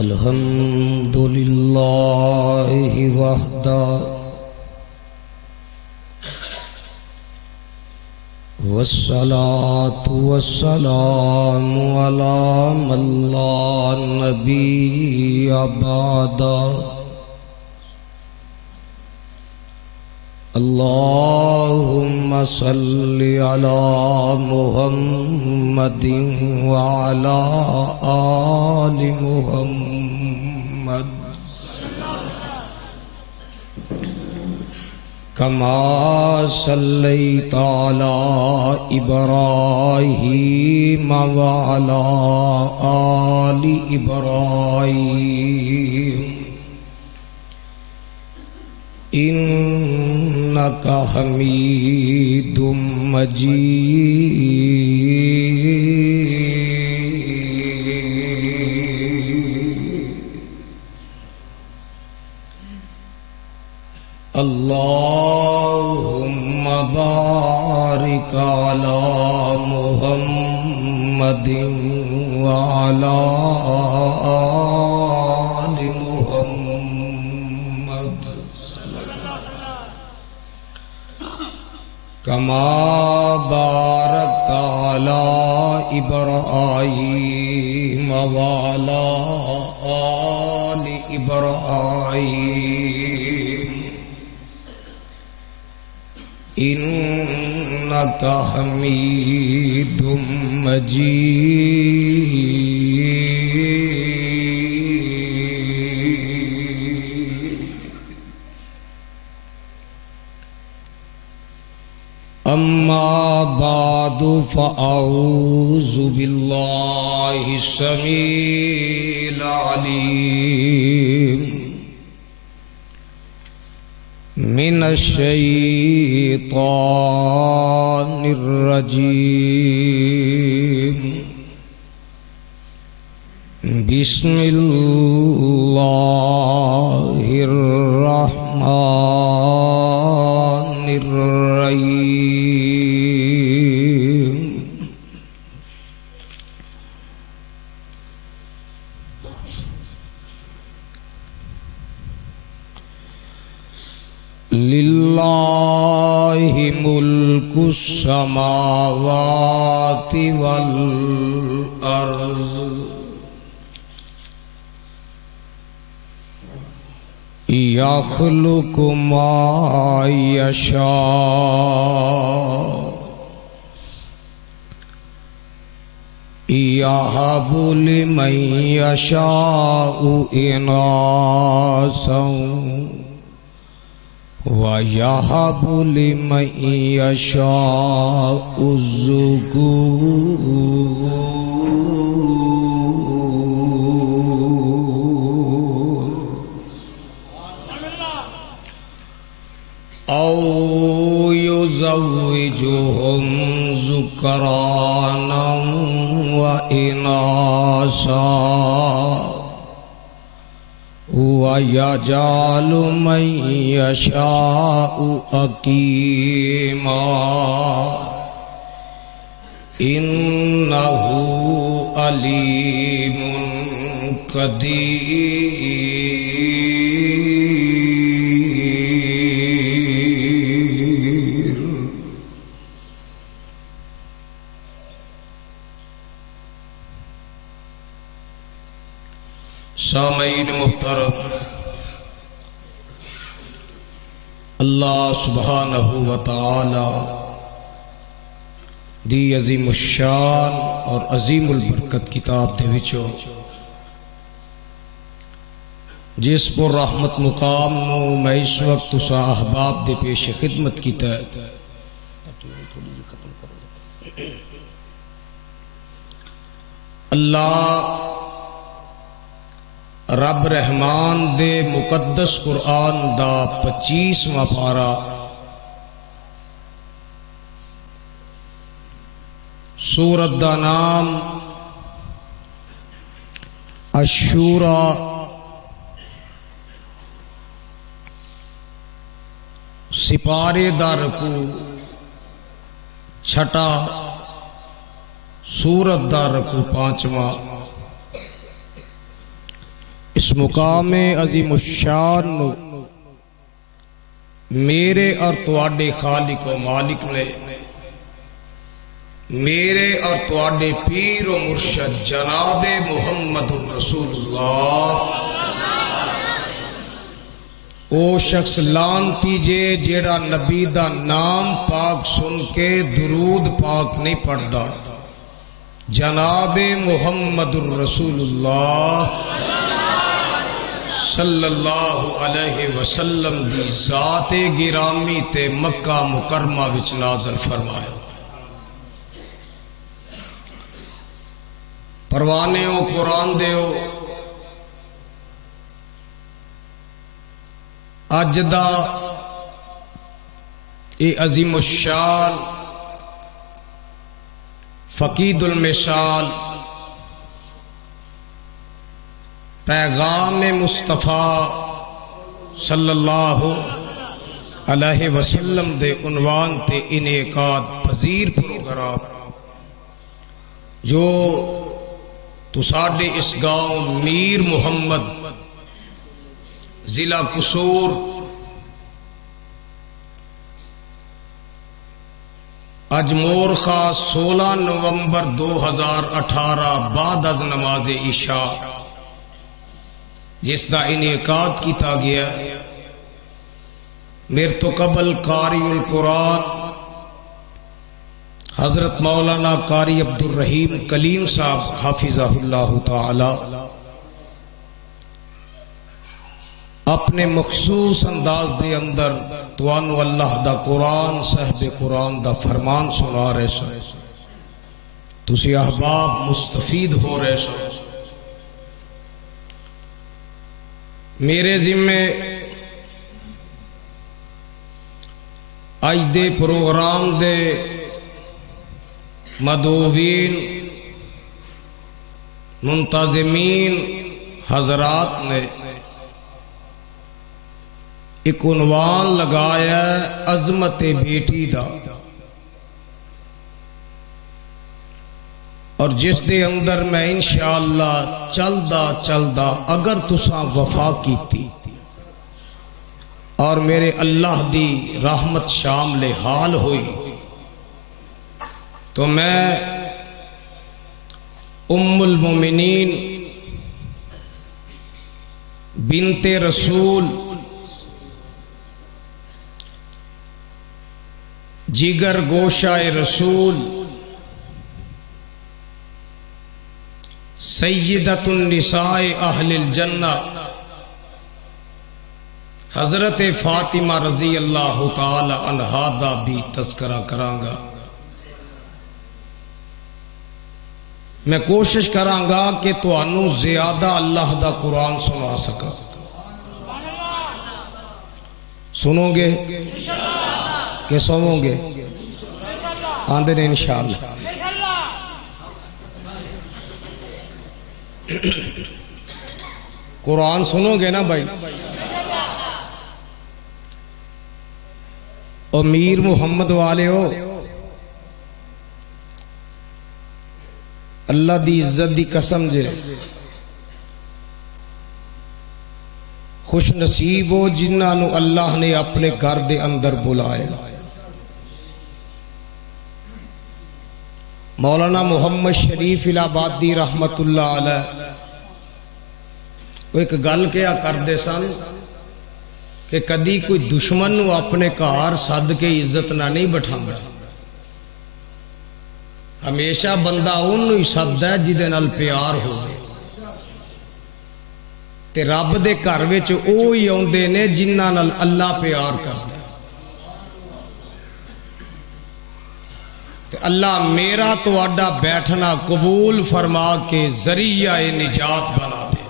الحمد لله وحده والصلاة والسلام على من لا نبي بعده اللهم صل على محمد وعلى آل محمد كما صليت على إبراهيم وعلى آل إبراهيم إنك حميد مجيد اللهم بارك على محمد وعلى آل محمد كما باركت على إبراهيم وعلى آل إبراهيم إنك حميد مجيد أما بعد فأعوذ بالله السميع العليم من الشيطان الرجيم بسم الله الرحمن الرحيم لله ملك السماوات والأرض يخلق ما يشاء يهب لمن يشاء إناثا وَيَهَبُ لِمَن يَشَاءُ الذُّكُورَ أَوْ يُزَوِّجُهُمْ ذُكْرَانًا وَإِنَاثًا وَيَجْعَلُ مَن يَشَاءُ عَقِيمًا إِنَّهُ عَلِيمٌ قدیر. سامعین محترم، اللہ سبحانہ وتعالی دی عظیم الشان اور عظیم البرکت کتاب دے وچوں جس پر رحمت مقام نو میں اس وقت تسا احباب دے پیش خدمت کیتا ہے. اللہ رب رحمان دے مقدس قرآن دا 25واں پارا سورت دا نام الشورا سپارے دا رکو چھٹا سورت دا رکو 5واں اس مقام عظیم الشان نو میرے اور تواڈے خالق و مالک نے میرے اور تواڈے پیر و مرشد جناب محمد رسول اللہ او شخص لانتی جے جیڑا نبی دا نام پاک سن کے درود پاک نہیں پڑھدا، جناب محمد الرسول اللہ صلی اللہ علیہ وسلم دی ذات گرامی تے مکہ مکرمہ وچ نازل فرمایا۔ پروانے ہو قرآن دے ہو اج دا اے عظیم الشان فقید المثال پیغام مصطفیٰ صلی اللہ علیہ وسلم دے عنوان تے انعقاد پذیر پروگرام جو تساڈے اس گاؤں میر محمد ضلع قصور اج مورخہ 16 نومبر 2018 بعد از نماز عشاء جس دا انعقاد کیتا گیا میرے تو قبل قاری القرآن حضرت مولانا قاری عبد الرحیم کلیم صاحب حافظہ اللہ تعالی اپنے مخصوص انداز دے اندر توانو اللہ دا قرآن صاحب قرآن دا فرمان سنا رہے سو، تسی احباب مستفید ہو رہے سو۔ میرے ذمے آج دے پروگرام دے مدعوین منتظمین حضرات نے ایک عنوان لگایا ہے عظمت بیٹی دا، اور جس دے اندر میں انشاءاللہ چلدا اگر تساں وفا کیتی اور میرے اللہ دی رحمت شامل حال ہوئی تو میں ام المومنین بنت رسول جگر گوشہ رسول سیدۃ النساء اہل الجنہ حضرت فاطمہ رضی اللہ تعالی عنہا دا بھی تذکرہ کرانگا۔ میں کوشش کرانگا کہ توانو زیادہ اللہ دا قرآن سنا سکا۔ سنو گے کہ سنو گے؟ آندے نے انشاءاللہ۔ قرآن سنو گے نا بھائی؟ امیر محمد والے ہو، اللہ دی عزت دی قسم جے خوش نصیب ہو جنہاں نو اللہ نے اپنے گھر دے اندر بلائے۔ مولانا محمد شریف الہبادی رحمت اللہ علیہ وہ ایک گل کیا کردے سن کہ کدی کوئی دشمن نو اپنے گھر سد کے عزت نہ نہیں بٹھانا، ہمیشہ بندہ انہوں ہی سددا ہے جدے نال پیار ہو، تے رب دے گھر وچ اوہی اوندے نے جنہاں نال اللہ پیار کردا۔ اللہ میرا تواڈا بیٹھنا قبول فرما کے ذریعہ نجات بنا دے۔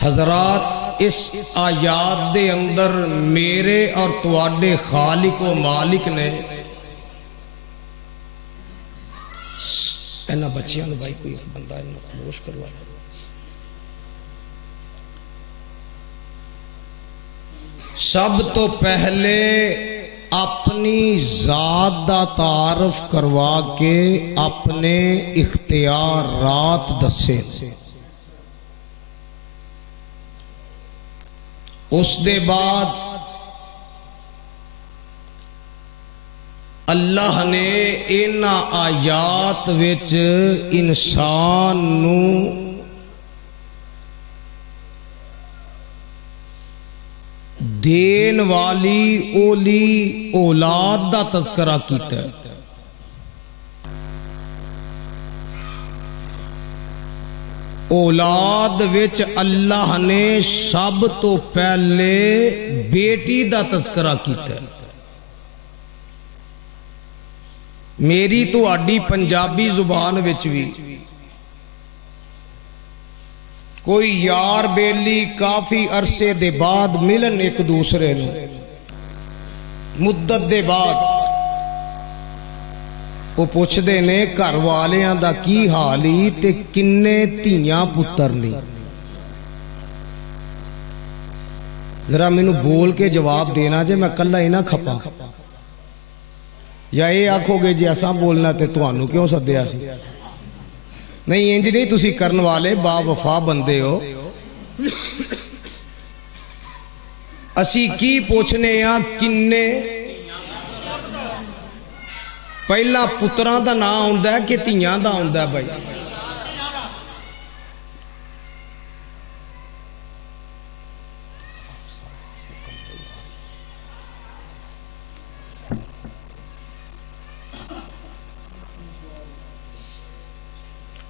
حضرات اس آیات دے اندر میرے اور تواڈے خالق و مالک نے اینا بچیاں نے بھائی کوئی بندہ انہوں خاموش کروایا، سب تو پہلے اپنی ذات دا تعارف کروا کے اپنے اختیارات دسے، اس دے بعد اللہ نے اینا آیات وچ انسان نو دین والی اولی اولاد دا تذکرہ کیتا ہے۔ اولاد وچ اللہ نے سب تو پہلے بیٹی دا تذکرہ کیتا ہے۔ میری تو آڈی پنجابی زبان وچ بھی کوئی یار بیلی کافی عرصے دے بعد ملن ایک دوسرے نو، مدت دے بعد وہ پوچھ دے نے گھر والیاں دا کی حالی تے کنے تیاں پتر نہیں، ذرا مینوں بول کے جواب دینا جے میں کلہ ہی نہ کھپا، یا اے آکھو گے جی اساں بولنا تے تانوں کیوں سدیا سی؟ نہیں انج نہیں، تسی کرن والے با وفا بندے ہو۔ اسی کی پوچھنے ہاں کنے؟ پہلا پتراں دا نام ہوندا ہے کہ تیاں دا ہوندا ہے بھائی؟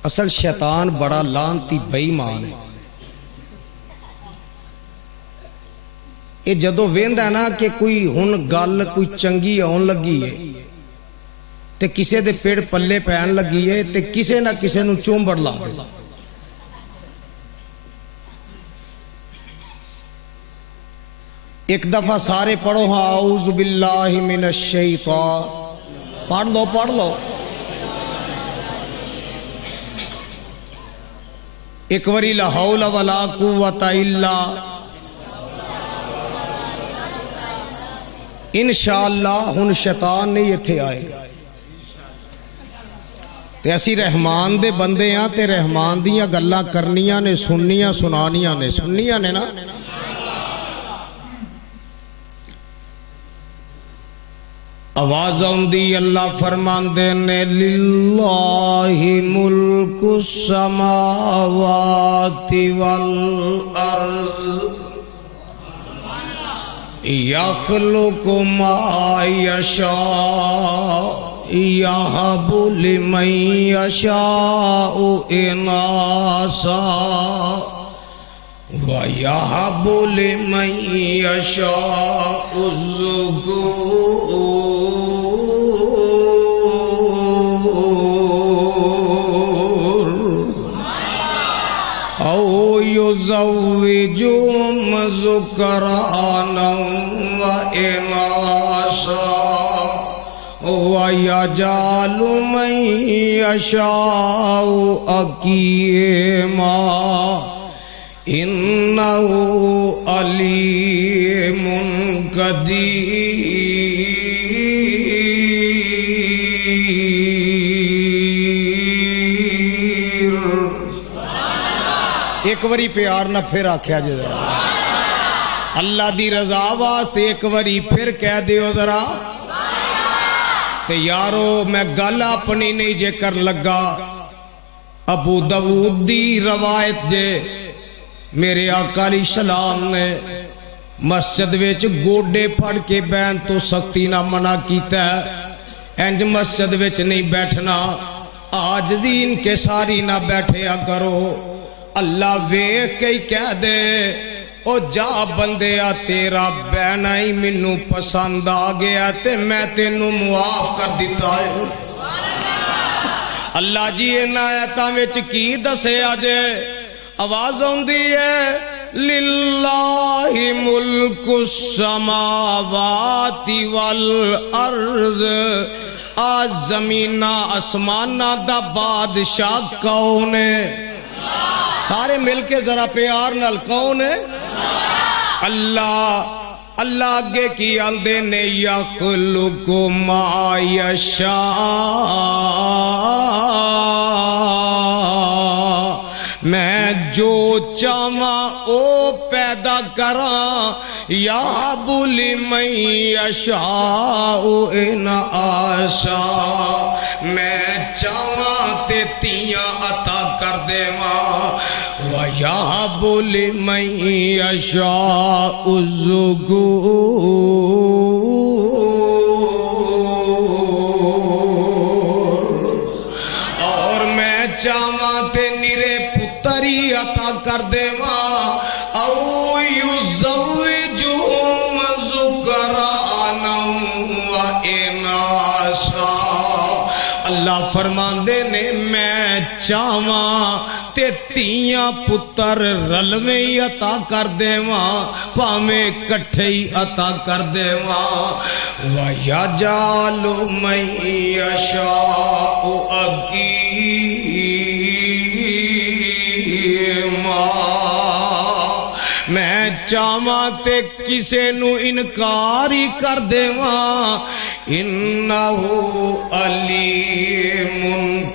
اصل شیطان بڑا لانتی بے ایمان ہے۔ یہ جدو ویندا ہے نا کہ کوئی ہن گل کوئی چنگی آن لگی ہے تے کسے دے پیڑ پلے پین لگی ہے تے کسے نہ کسے نو چومبڑ لا دے۔ ایک دفعہ سارے پڑھو ہاں اعوذ باللہ من الشیطان، پڑھ لو پڑھ لو۔ ایک وری لا حول ولا قوت الا، انشاءاللہ ہن شیطان نہیں ایتھے آئے گا۔ تے اسی رحمان دے بندے ہاں تے رحمان دیاں گلاں کرنیاں نے، سننیاں سنانیاں نے، سننیاں نے نا۔ آواز آندی اللہ فرماندے نے للہ ملک السماوات والارض یخلق ما یشاء یہب لمن یشاء اناثا وَيَهَبُ لِمَن يَشَاءُ الذُّكُورَ أَوْ يُزَوِّجُهُمْ ذُكْرَانًا وَإِنَاثًا وَيَجْعَلُ مَن يَشَاءُ عَقِيمًا انہو علیم قدیر۔ ایک وری پیار نہ پھر آکھیا جے ذرا اللہ دی رضا واسطے ایک وری پھر کہہ دیو ذرا۔ تے یارو میں گل اپنی نہیں جے کر لگا، ابو داؤد دی روایت جے میرے آقا علیہ السلام نے مسجد ویچ گوڑے پڑھ کے بین تو سختی نہ منع کیتا ہے، انج مسجد ویچ نہیں بیٹھنا، آجزین کے ساری نہ بیٹھے کرو۔ اللہ ویکھ کے ہی کہہ دے او جا بندیا تیرا بہنا ہی منو پسند آ گیا تے میں تینوں معاف کر دیتا ہے۔ اللہ جی اینا آیتاں ویچ کی دسے آجے؟ آواز ہوندی ہے للہ ملک السماوات والارض، آج زمینہ اسمانہ دا بادشاہ کون ہے؟ سارے مل کے ذرا پیار نال کون ہے؟ اللہ۔ اللہ آگے کی آندے نے یخلق ما یشاء، میں جو چاہواں او پیدا کراں، یہب لمن یشاء ان آشاء، میں چاہواں تے تیاں عطا کر دیواں، وَيَهَبُ لِمَن يَشَاءُ الذُّكُورَ، اور میں چاہواں تے نرے پتری عطا کر دیواں، او یزوجہم ذکرانا واناسا، اللہ فرماندے نے میں چاہواں تے تیاں پتر رلویں عطا کر دیواں، پاویں کٹھے ہی عطا کر دیواں، وَيَجْعَلُ مَن يَشَاءُ عَقِيمًا، میں چاہواں تے کسے نو انکار ہی کر دیواں، اِنَّهُ عَلِيمٌ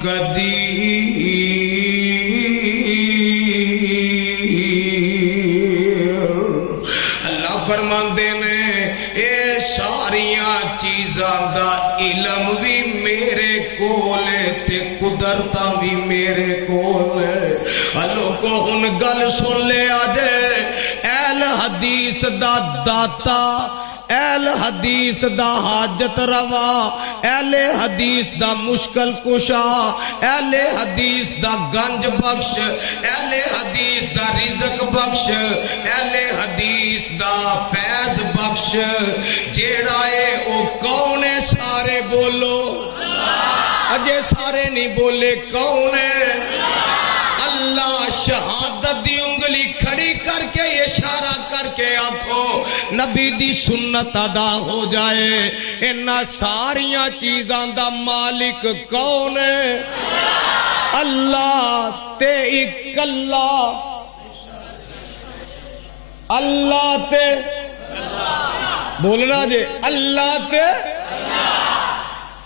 قدیر۔ اللہ فرماندے نے اے ساریاں چیزاں دا علم بھی میرے کولے تے قدرتاں بھی میرے کولے۔ اللہ کو ہن گل سن لے آجے، اہل حدیث دا داتا، اہل حدیث دا حاجت روا، اہل حدیث دا مشکل کشا، اہل حدیث دا گنج بخش، اہل حدیث دا رزق بخش، اہل حدیث دا فیض بخش، جیڑا ہے او کون ہے؟ سارے بولو، اجے سارے نہیں بولے، کون ہے؟ اللہ۔ شہادت دی انگلی کھڑی کر کے اشارہ کر کے آنکھو نبی دی سنت ادا ہو جائے، انہاں ساریاں چیزاں دا مالک کون ہے؟ اللہ تے اکلا، اللہ تے بولنا جے، اللہ تے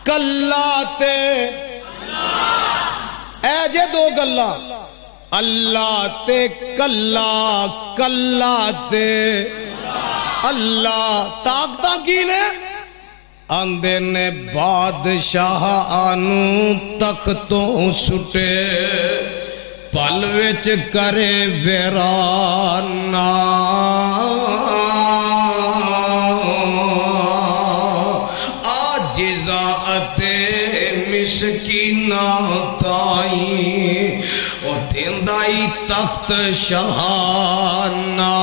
کلا تے، اے جے دو گلا، اللہ تے کلا، کلا تے اللہ۔ طاقتاں کی نے آندے نے بادشاہ آنو تختوں سٹے، پل وچ کرے ویرانا، آجزاں اتے مسکیناں تائیں، او دیندائی تخت شہانہ،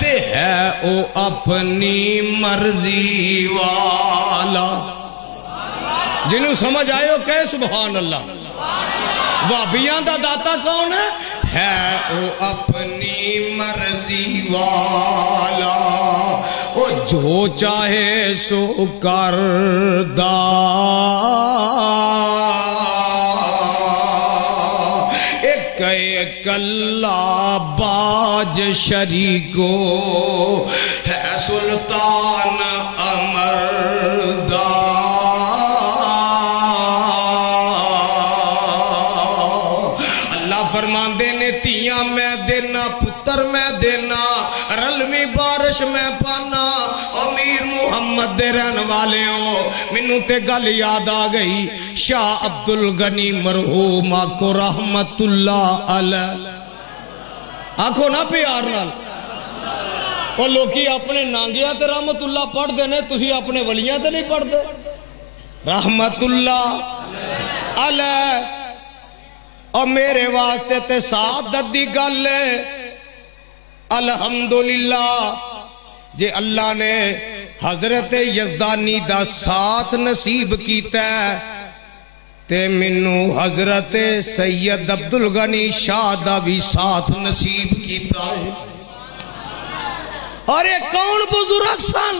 تے ہے او اپنی مرضی والا۔ جنہوں سمجھ آئے ہو کہے سبحان اللہ۔ وابیاں دا داتا کون ہے او اپنی مرضی والا، او جو چاہے سو کردہ، ایک ایک اللہ باج شریکو، ہے سلطان امردہ۔ فرماندے نے تیاں میں دینا، پتر میں دینا، رلوی بارش میں پانا۔ امیر محمد دے رہن والے ہو، منوں تے گل یاد آ گئی، شاہ عبدالغنی مرحوم آکھو رحمت اللہ علیہ، آکھو نا پیار نال۔ اور لوکی اپنے نانگیاں تے رحمت اللہ پڑھ دینے، تسی اپنے ولیاں تے نہیں پڑھ دے رحمت اللہ علیہ۔ اور میرے واسطے تے سعادت دی گل ہے، الحمدللہ جے اللہ نے حضرت یزدانی دا ساتھ نصیب کیتا ہے، تے منو حضرت سید عبدالغنی شاہ دا بھی ساتھ نصیب کیتا ہے۔ اور یہ کون بزرگ سن؟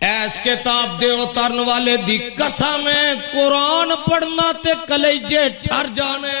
ایس کتاب دے اترن والے دی قسم ہے، قرآن پڑھنا تے کلیجے ٹھر جانے۔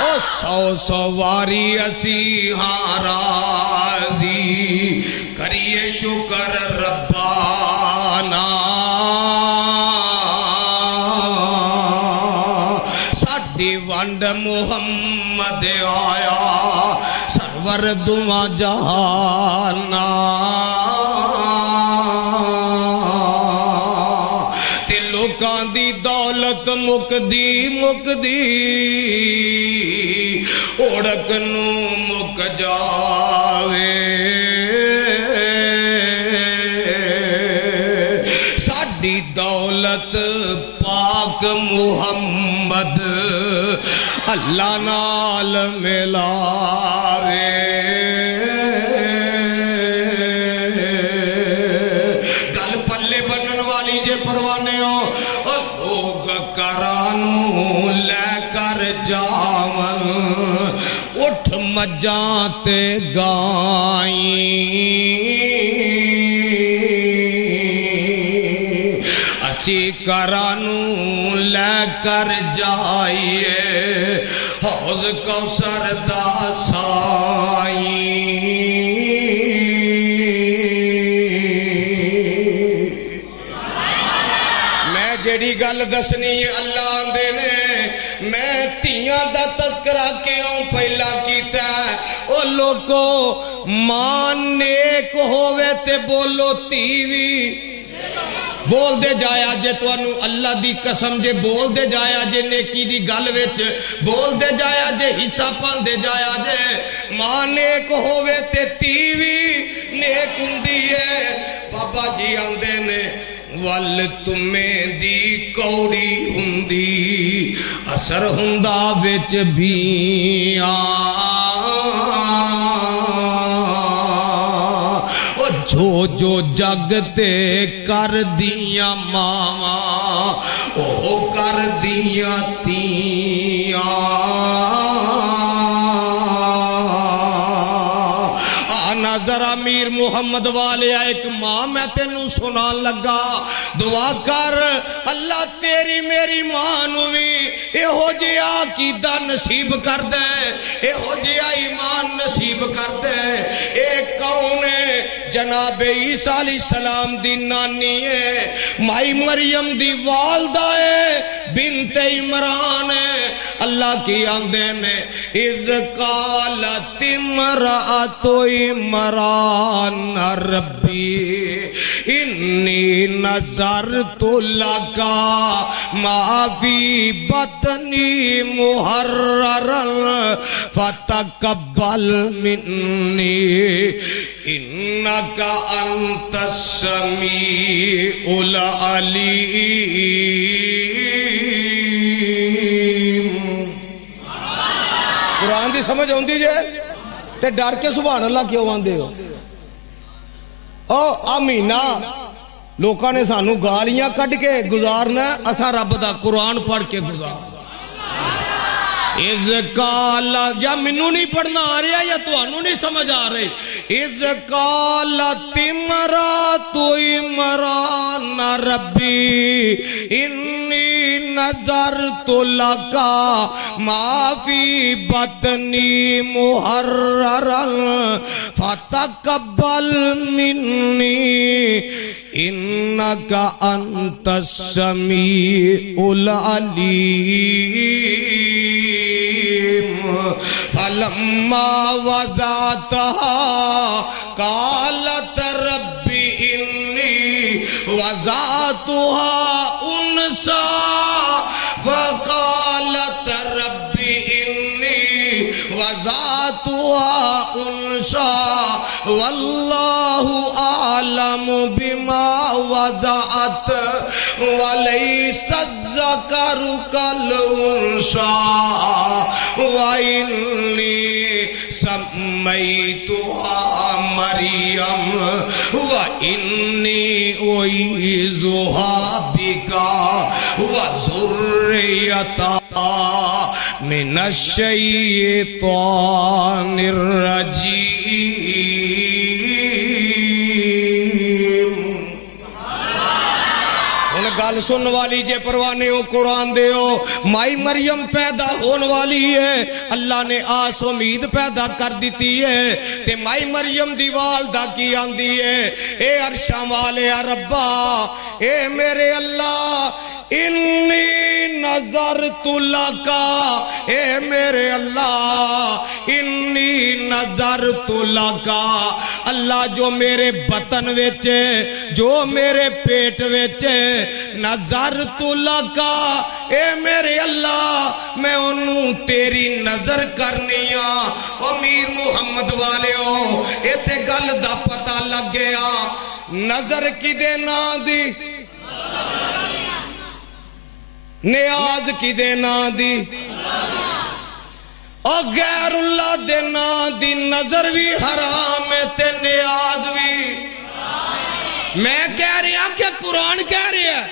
او سو سواری اسی ہاں راضی کریے شکر ربانا ساڈی ونڈ محمد آیا سرور دعا جہانا تے لوکاں دی دولت مکدی مکدی اوڑک نو مک جاوے ساڈی دولت پاک محمد اللہ نال ملاوے گل پلے بنن والی جے پروانے ہو لوگ کرانوں لے کر جاون اٹھ مجاں تے گائیں اسی کرانوں لے کر جائیے حوض کوثر دا سائیں میں جڑی گل دسنی اللہ آندے نے میں تیاں دا تذکرہ کیوں پہلا کیتا ہے او لوگو ماں نیک ہووے تے بولو تیوی بول دے جایا جے تو انو اللہ دی قسم جے بول دے جایا جے نیکی دی گل وچ بول دے جایا جے حصہ پان دے جایا جے ماں نیک ہووے تے تیوی نیک ہندی ہے بابا جی آندے نے ول تمہیں دی کوڑی ہندی اثر ہندا وچ بھیاں جو جو جگ تے کر دیاں ماواں او کر دیاں تیاں آنا ذرا میر محمد والے ایک ماں میں تینوں سنا لگا دعا کر اللہ تیری میری ماں نوی اے ہو جیا عقیدہ نصیب کر دے اے ہو جیا ایمان نصیب کر دے اے کون ہے جناب عیسیٰ علیہ السلام دی نانی ہے مائی مریم دی والدہ ہے بنت عمران ہے اللہ کی آندے نے اذ قالت امرأۃ عمران ربی انی نظرت لک ما فی بطنی محررا فتقبل منی انکا انت السمیع العلیم قرآن دی سمجھ ہوندی جے تے ڈر کے سبحان اللہ کیوں آندے ہو او آمینہ لوکاں نے سانو گالیاں کٹ کے گزارنا اسا رب دا قرآن پڑھ کے گزار اذ قالا یا منو نہیں پڑھنا آ رہا یا تو انو نہیں سمجھ آ رہی اذ قالت امرأۃ عمران ربی انی نظرت لک ما فی بطنی محررا فتقبل منی انکا انت السمیع العلیم فلما وضعتها قالت ربی انی وضعتها انسا وقالت ربی انی وضعتها انسا واللہ اعلم بما وضعت وليس الذكر كالأنثى وإني سميتها مريم وإني أعيذها بك وذريتها من الشيطان الرجيم. گل گل سن والی جے پروانے ہو قرآن دے ہو مائی مریم پیدا ہون والی ہے اللہ نے آس امید پیدا کر دیتی ہے تے مائی مریم دی والدہ کی آندی ہے اے عرشاں والے ربا اے میرے اللہ انی نظرت لکا اے میرے اللہ انی نظرت لکا اللہ جو میرے بطن ویچے جو میرے پیٹ ویچے نظرت لکا اے میرے اللہ میں انہوں تیری نظر کرنیا امیر محمد والے ہو اے تے گل دا پتہ لگ گیا نظر کی دے نا دی نیاز کی دینا دی اور غیر اللہ دینا دی نظر بھی حرام ہے تے نیاز بھی میں کہہ رہا کہ قرآن کہہ رہا ہے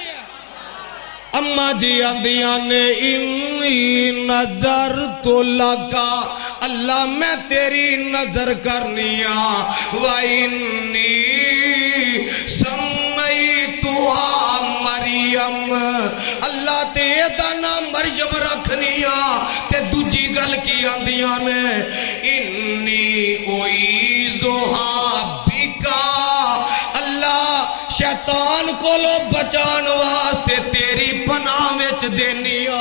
اماں جی آندیاں نے انی نظر تو لگا اللہ میں تیری نظر کرنیا وَإِنِّي سَمَّيْتُهَا مریم اللہ تے دا نام مریم رکھنیا تے دوجی گل کی آندیاں نے انی اعیذھا بکا اللہ شیطان کو لو بچان واسطے تیری پناہ وچ دینیا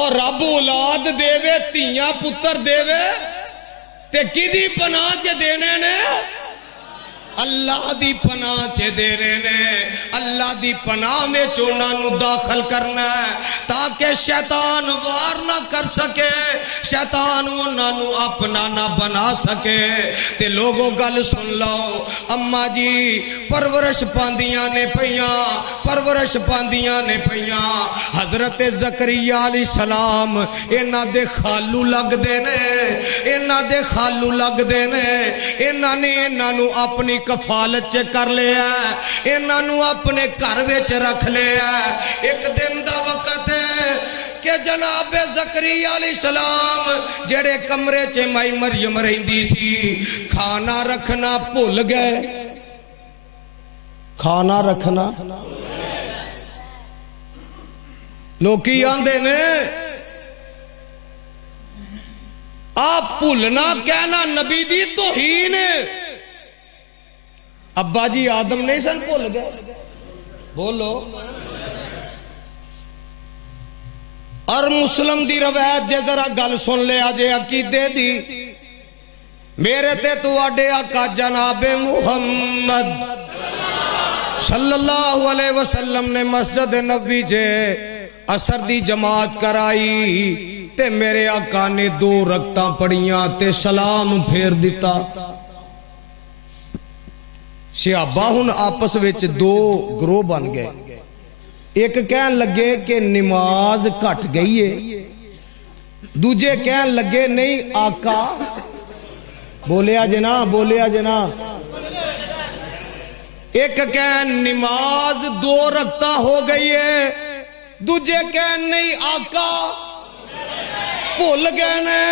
اور رب اولاد دے وے تیاں پتر دے وے تے کی دی پناہ چے دینے نے اللہ دی پناہ چے دینے نے اللہ دی پناہ میں چونہ نو داخل کرنا ہے تاکہ شیطان وار نہ کر سکے شیطان انہاں نو اپنا نہ بنا سکے تے لوگوں گل سن لو اماں جی پرورش پاندیاں نے پہیاں پرورش پاندیاں نے پہیاں حضرت زکریا علیہ السلام انہاں دے خالو لگ دینے انہاں دے خالو لگ دینے انہاں نے انہاں نو اپنی کفالت چے کر لیا ہے انہاں نو اپنے گھر وچ رکھ لیا ہے ایک دن دا وقت ہے کہ جناب زکریا علیہ السلام جڑے کمرے چے مائی مریم رہندی سی کھانا رکھنا بھول گئے کھانا رکھنا لوکی آندے نے آپ بھولنا کہنا نبی دی توہین ابا جی آدم نہیں سن بھول گئے بولو اور مسلم دی روایت جے ذرا گل سن لے آجے عقیدے دی میرے تے تو آڈے آقا جناب محمد صلی اللہ علیہ وسلم نے مسجد نبی جے اثر دی جماعت کرائی تے میرے آقا نے 2 رکعتاں پڑھیاں تے سلام پھیر دیتا صحابہ ہن آپس وچ 2 گروہ بن گئے ایک کہن لگے کہ نماز کٹ گئی ہے دوجے کہن لگے نہیں آقا بولیا جنا بولیا جنا ایک کہن نماز 2 رکعتاں ہو گئی ہے دوجے کہن نہیں آقا بھول گئے نے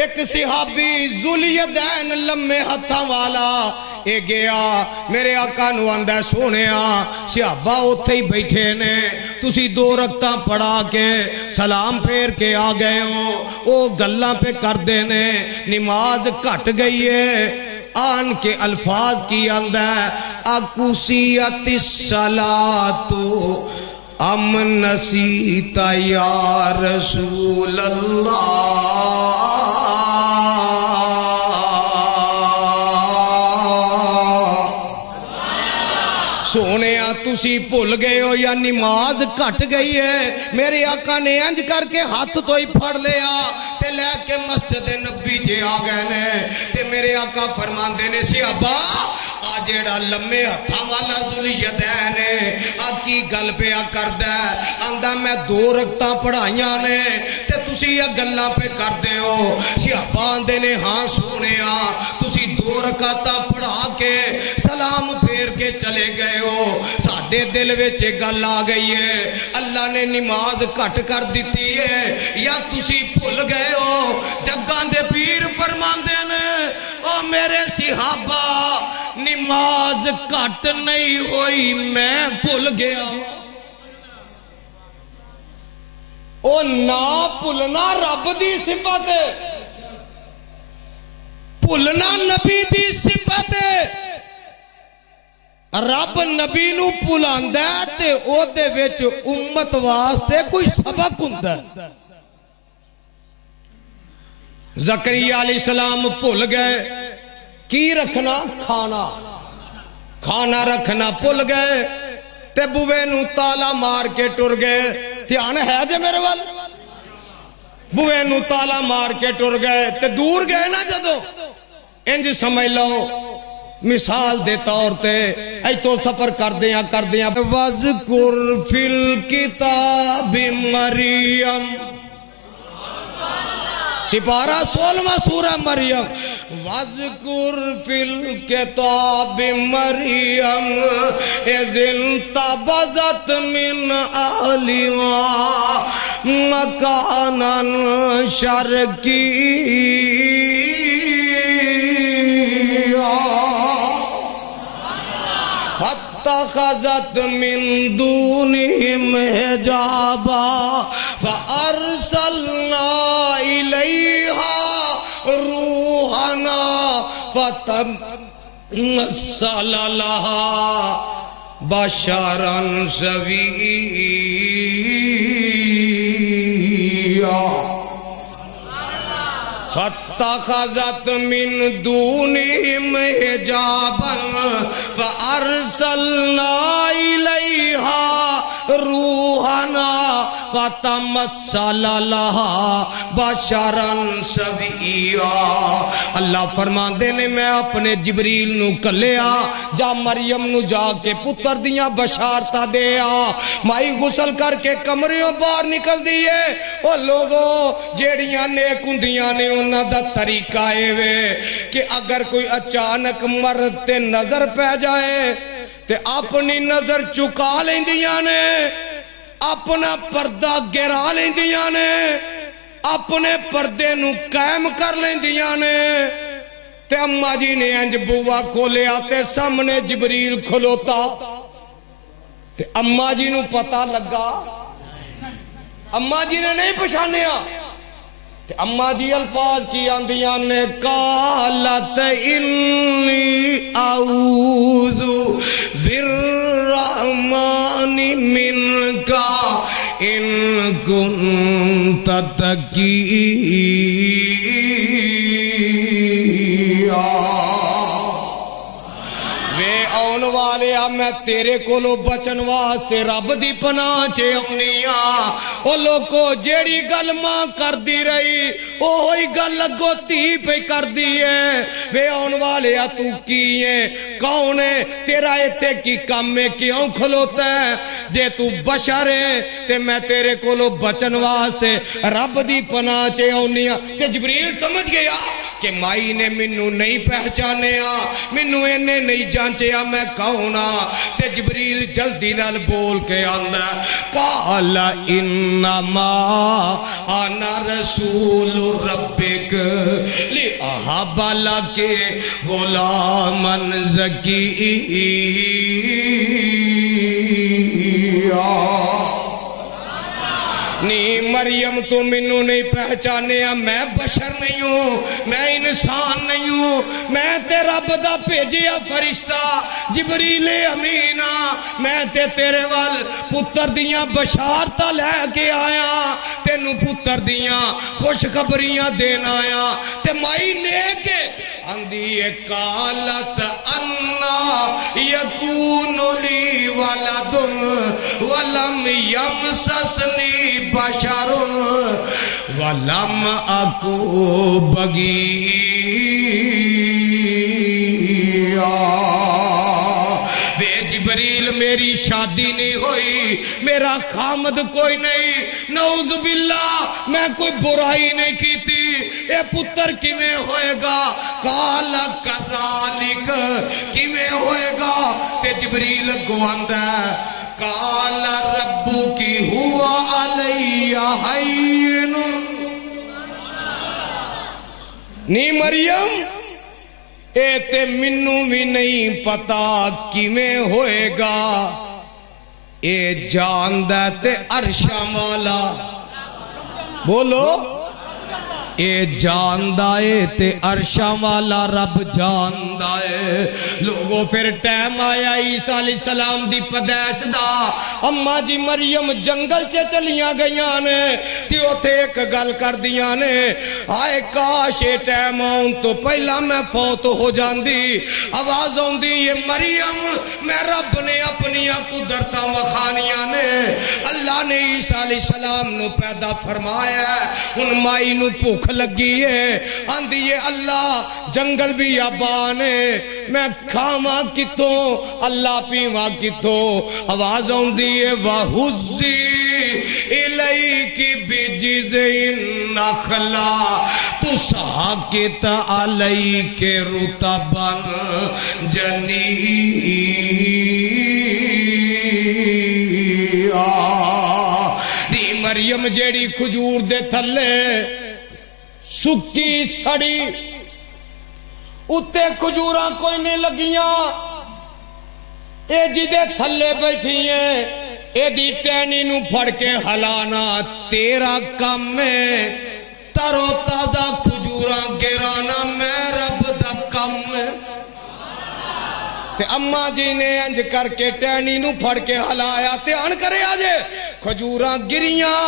ایک صحابی ذواليدین لمے ہتھاں والا اے گیا میرے آقا نو آندا سونیا صحابہ اوتھے ہی بیٹھے نے تسی 2 رکعتاں پڑھا کے سلام پھیر کے آ گئے ہو او گلاں پہ کر دینے نماز کٹ گئی ہے آن کے الفاظ کی آندا اقصیت الصلاۃ ام نسیت یا رسول اللہ سونے تسی بھول گئے ہو یا نماز کٹ گئی ہے میرے آقا نے انج کر کے ہاتھ تو ہی پھڑ لیا تے لے کے مسجد نبی جے آ گئے نے تے میرے آقا فرماندے نے صحابہ جیڑا لمے ہتھاں والا ذواليدین کی گل پیا کردا ہے آندا میں 2 رکعتاں پڑھائیاں نے تے تسی یہ گلاں پہ کردے ہو صحابہ آندے نے ہاں سونیا تسی 2 رکعتاں پڑھا کے سلام پھیر کے چلے گئے ہو ساڈے دل وچ گل آ گئی ہے اللہ نے نماز کٹ کر دیتی ہے یا تسی بھول گئے ہو جگاں دے پیر فرماندے نے او میرے صحابہ نماز کٹ نہیں ہوئی میں بھول گیا او نہ بھولنا رب دی صفت ہے بھولنا نبی دی صفت ہے رب نبی نو بھلاندا ہے تے او دے وچ امت واسطے کوئی سبق ہوندا ہے زکریا علیہ السلام بھول گئے کی رکھنا کھانا رکھنا بھول گئے تے بوے نو تالا مار کے ٹر گئے دھیان ہے جے میرے وال بوے نو تالا مار کے ٹر گئے تے دور گئے نا جدو انج سمجھ لو مثال دے طور تے ایتو سفر کر دیاں وَذْكُرْ فِي الْكِتَابِ مریم سپارہ 16واں سورہ مریم وَذْكُرْ فِي الْكِتَابِ مریم اِذْ انْتَبَذَتْ مِنْ أَهْلِهَا مَكَانًا شَرْقِيًّا فَاتَّخَذَتْ مِن دُونِهِمْ حِجَابًا فَأَرْسَلْنَا إِلَيْهَا رُوحَنَا فَتَمَثَّلَ لَهَا بَشَرًا سَوِيًّا فَاتَّخَذَتْ مِن دُونِهِمْ حِجَابًا فَأَرْسَلْنَا إِلَيْهَا روحنا فتمثل لها بشرا سويا اللہ فرماندے نے میں اپنے جبریل نو کلیا جا مریم نو جا کے پتر دیاں بشارتا دیا مائی غسل کر کے کمریوں باہر نکل دیئے او لوگوں جیڑیاں نیک ہندیاں نے انہاں دا طریقہ اے وے کہ اگر کوئی اچانک مرد تے نظر پہ جائے تے اپنی نظر چکا لیندیاں نے اپنا پردہ گرا لیندیاں نے اپنے پردے نو قائم کر لیندیاں نے تے اممہ جی نے انج بوا کھولے آتے سامنے جبریل کھلوتا تے اممہ جی نو پتہ لگا اممہ جی نے نہیں پہچانیا تے اممہ جی الفاظ کی آندیاں نے قالت انی اعوذ بالرحمن منک ان کنت تقیا وے آن والے میں تیرے کولو بچن واسطے رب دی پناہ چے اپنیاں او لوگو جیڑی گل ماں کر دی رہی او ہوئی گل لگو تی پہ کر دیئے وے آن والے تو کیے کون ہے تیرا ایتے کی کام میں کیوں کھلوتا ہے جے تو بشر ہے تے میں تیرے کولو بچن واسطے رب دی پناہ چے اپنیاں کہ جبریل سمجھ گیا کہ مائی نے منو نہیں پہچانے منو انہیں نہیں جانچیا میں کہونا تے جبریل جلدی نال بول کے آندہ قال انما انا رسول ربک لأہب لک غلاما زکیا نی مریم تو منو نہیں پہچانے میں بشر نہیں ہوں میں انسان نہیں ہوں میں تے رب دا بھیجیا فرشتہ جبریل امینہ میں تے تیرے وال پتر دیاں بشارتا لے کے آیا تینو پتر دیاں خوشخبریاں دینا آیا تے مائی لے کے اندھی قالت انا یکون لی ولد ولم یمسسنی بشر ولم اکو بغیا بے جبریل میری شادی نہیں ہوئی میرا خامد کوئی نہیں نعوذ باللہ میں کوئی برائی نہیں کی تھی اے پتر کیویں ہوئے گا قال کذالک کیویں ہوئے گا تے جبریل گواندہ قال ربک ہوا علی ہین نی مریم اے تے منو بھی نہیں پتا کیویں ہوئے گا اے جاندہ تے عرشاں والا بولو اے جاندہ اے تے عرشاں والا رب جاندہ اے لوگوں پھر ٹائم آیا عیسیٰ علیہ السلام دی پیدائش دا اماں جی مریم جنگل چے چلیاں گئیاں نے تے اوتھے ایک گل کر دیاں نے آئے کاش اے ٹائم آؤں تو پہلا میں فوت ہو جاندی آواز ہوندی یہ مریم میں رب نے اپنی قدرتاں وکھانیاں نے اللہ نے عیسیٰ علیہ السلام نو پیدا فرمایا ان مائی نو بھوک لگی ہے آندھی ہے اللہ جنگل بھی آبان ہے میں کھاواں کتوں اللہ پیواں کتوں آواز آندھی ہے وَحُزِّي إِلَيْكِ بِجِزْعِ النَّخْلَةِ تُسَاقِطْ عَلَيْكِ رُطَبًا جَنِيًّا مریم جیڑی کھجور دے تھلے سکی سڑی اتے کھجوراں کوئی نہیں لگیاں اے جدے تھلے بیٹھی ہیں اے دی ٹینی نو پھڑ کے ہلانا تیرا کم میں ترو تازہ کھجوراں گرانا میں رب دا کم میں تے اماں جی نے انج کر کے ٹینی نو پھڑ کے ہلایا تے ان کرے آجے کھجوراں گریاں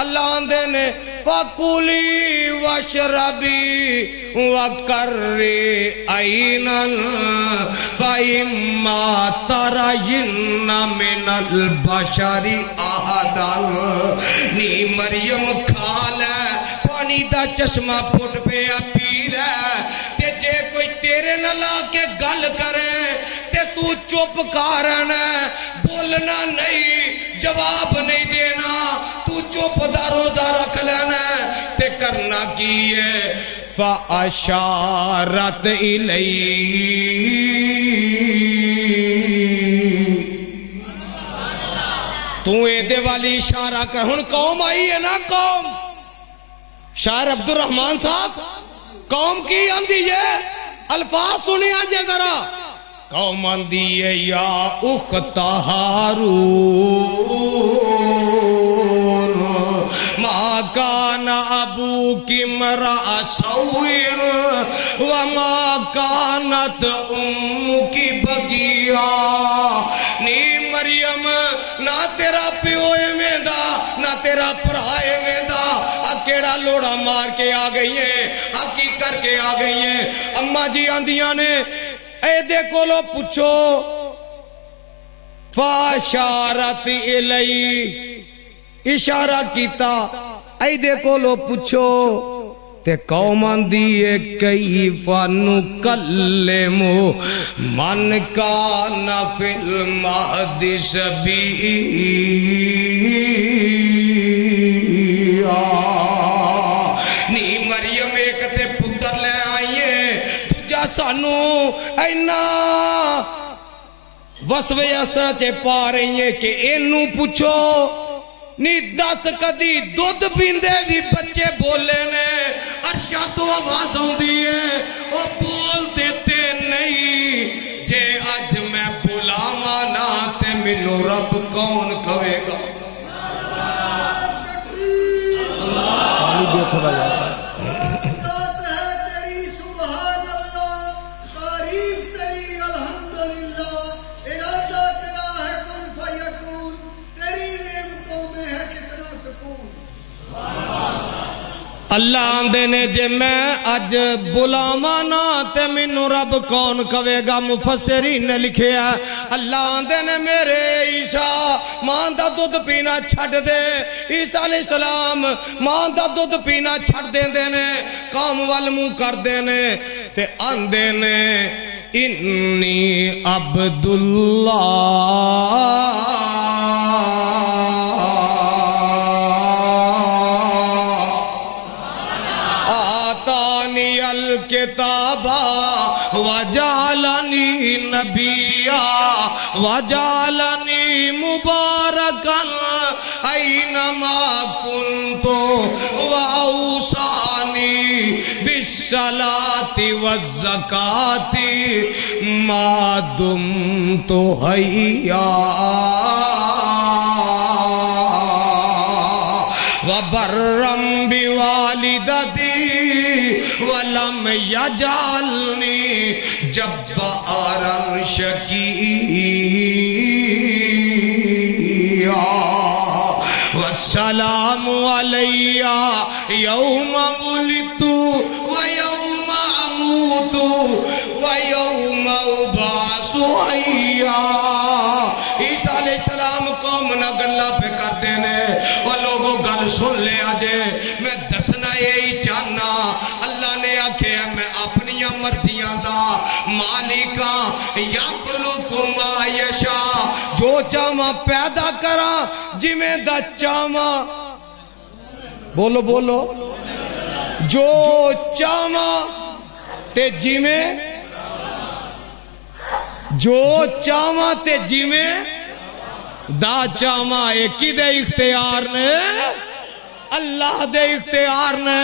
اللہ آندے نے فَقُلِي وَاشْرَبِي وَقَرِّ عَيْنًا فَإِمَّا تَرَيِنَّ مِنَ الْبَشَرِ أَحَدًا نی مریم کھا لے پانی دا چشمہ پھٹ پہ پی لے تے جے کوئی تیرے نہ لا کے گل کرے تے تو چپ کارنا بولنا نہیں جواب نہیں دینا تو چپ دا روزہ رکھ لینا تے کرنا کیے فَأَشَارَتْ إِلَيْهِ تو اے دے والی اشارہ کر ہن قوم آئی ہے نا قوم شاعر عبد الرحمن صاحب قوم کی آندھی ہے الفاظ سنی آجے ذرا قوم آندھی ہے یا اخت ہارون ما کان ابوکی امرأ سوء وما کانت امکی بغیا نی مریم نہ تیرا پیوئے میں دا نہ تیرا پرائے میں دا کیڑا لوڑا مار کے آ گئی ہیں کی کر کے آ گئی ہیں اماں جی آندیاں نے اے دے کولو پوچھو فاشارت الی اشارہ کیتا اے دے کولو پوچھو تے قوم آندی ہے کیف نکلم من کان فی المہد صبیا نی مریم ایک تے پتر لے آئیے تجھا سانو اینا وسوے اسا چے پا رہی ہیں کہ اینو پوچھو نی دس کدی دودھ پیندے بھی بچے بولے نے عرشاں تو آواز ہوندی ہے وہ بول دیتے نہیں جے اج میں بلاواں نہ تے مینوں رب کون کہے گا اللہ جو تھوڑا جا اللہ آندے نے جے میں اج بلاوانا تے منو رب کون کہے گا مفسرین نے لکھیا اللہ آندے نے میرے عیسیٰ ماں دا دودھ پینا چھڑ دے عیسیٰ علیہ السلام ماں دا دودھ پینا چھڑ دے نے قوم والمو کر دے نے تے آندے نے انی عبداللہ کتابا وجعلنی نبیا وجعلنی مبارکن اینما کنتو واوصانی بالصلاة والزکاة ما دمت حیا وبرا بوالدتی ولم یجعلنی جبارا شقیا والسلام علی یوم ولدت ویوم اموت ویوم ابعث حیا۔ عیسیٰ علیہ السلام قوم نہ گلہ پہ کر دینے وہ لوگوں گل سن لے آجے میں دسنا یہی چاہنا اللہ نے آکھے میں اپنی مرضیاں دا مالکا یخلق ما یشاء جو چاہواں پیدا کرا جی میں دا چاہواں بولو بولو جو چاہواں تے جی میں جو چاہواں تے جی میں دا چاہواں ایک ہی دے اختیار نے اللہ دے اختیار نے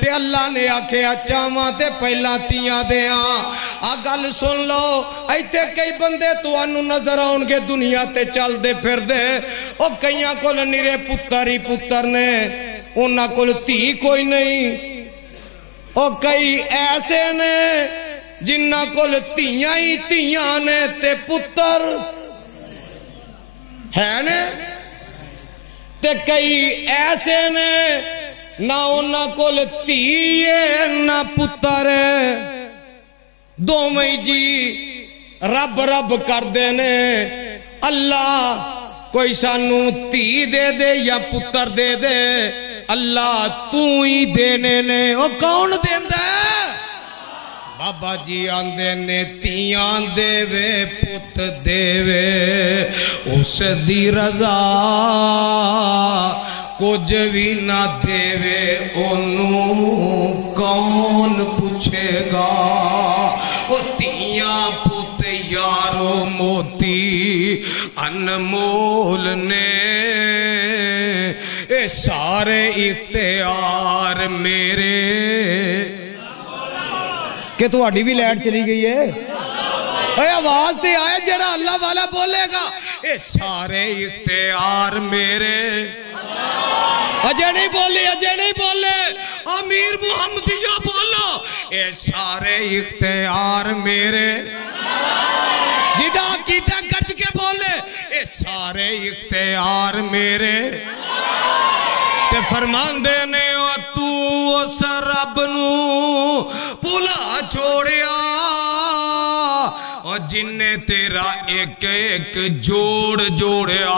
تے اللہ نے آکھے چاہواں تے پہلا تیاں دیاں گل سن لو ایتے کئی بندے تو انو نظر آن کے دنیا تے چل دے پھر دے او کئیاں کول نیرے پتر ہی پتر نے انہاں کول تھی کوئی نہیں او کئی ایسے نے جنہاں کول تیاں ہی تیاں نے تے پتر ہے نے تے کئی ایسے نے نہ انہاں کول تیئے نہ پتر دو میں جی رب رب کر دینے اللہ کوئی سانو تی دے دے یا پتر دے دے اللہ تو ہی دینے نے وہ کون دیندہ ہے بابا جی آندے نے تیاں دے وے پت دے وے اس دی رضا کچھ بھی نہ دے وے انہوں کون پوچھے گا وہ تیاں پت یارو موتی انمول نے اے سارے اختیار میرے کہ تو اڈی بھی لائٹ چلی گئی ہے اے آواز تے آئے جڑا اللہ والا بولے گا اے سارے اختیار میرے اجے نہیں بولے امیر محمدیہ بولو اے سارے اختیار میرے جدا کیتا گچ کے بولے اے سارے اختیار میرے تے فرمان دینے تو اس رب نو پولا چھوڑیا اور جن نے تیرا ایک ایک جوڑ جوڑیا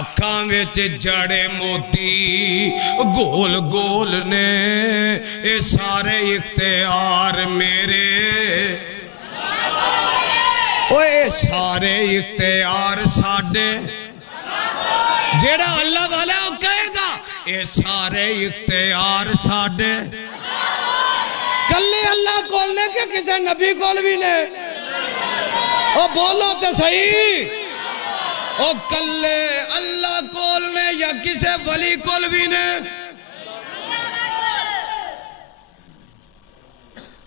اکھاں وچ جڑے موتی گول گول نے اے سارے اختیار میرے اے سارے اختیار ساڈے جیڑا اللہ والا وہ کہے گا اے سارے اختیار ساڈے کلے اللہ کول نے کہ کسے نبی کول بھی نے او بولو تے صحیح او کلے اللہ کول نے یا کسے ولی کول بھی نے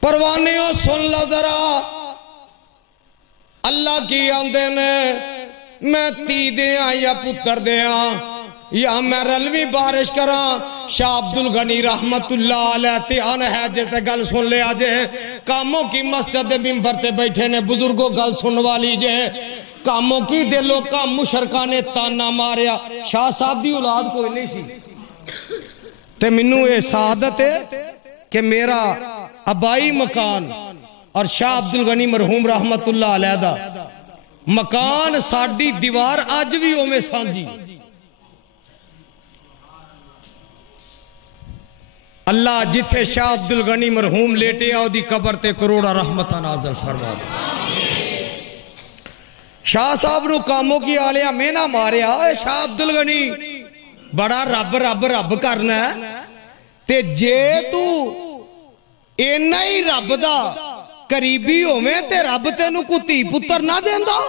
پروانیوں سن لو ذرا اللہ کی آندے نے میں تی دیاں یا پتر دیاں یا میں رلوی بارش کراں شاہ عبدالغنی رحمت اللہ علیہ تیان ہے جیسے گل سن لے آجے کاموں کی مسجد ممبر تے بیٹھے نے بزرگوں گل سن والی جے کاموں کی دلوں کا مشرکانے تانا ماریا شاہ صاحب دی اولاد کوئی نہیں سی تے منو اے سعادت ہے کہ میرا ابائی مکان اور شاہ عبدالغنی مرحوم رحمت اللہ علیہ دا مکان ساڑی دیوار آج بھی او میں سانجی اللہ جتھے شاہ عبدالغنی مرحوم لیٹے آؤ دی قبر تے کروڑا رحمتہ نازل فرما دے شاہ صاحب نو کاموں کی آلیاں میں نہ مارے آئے شاہ عبدالغنی بڑا رب رب رب کرنا ہے تے جے تو اینا ہی رب دا قریبی ہو میں تے رب تے نو کتی پتر نہ دیندہ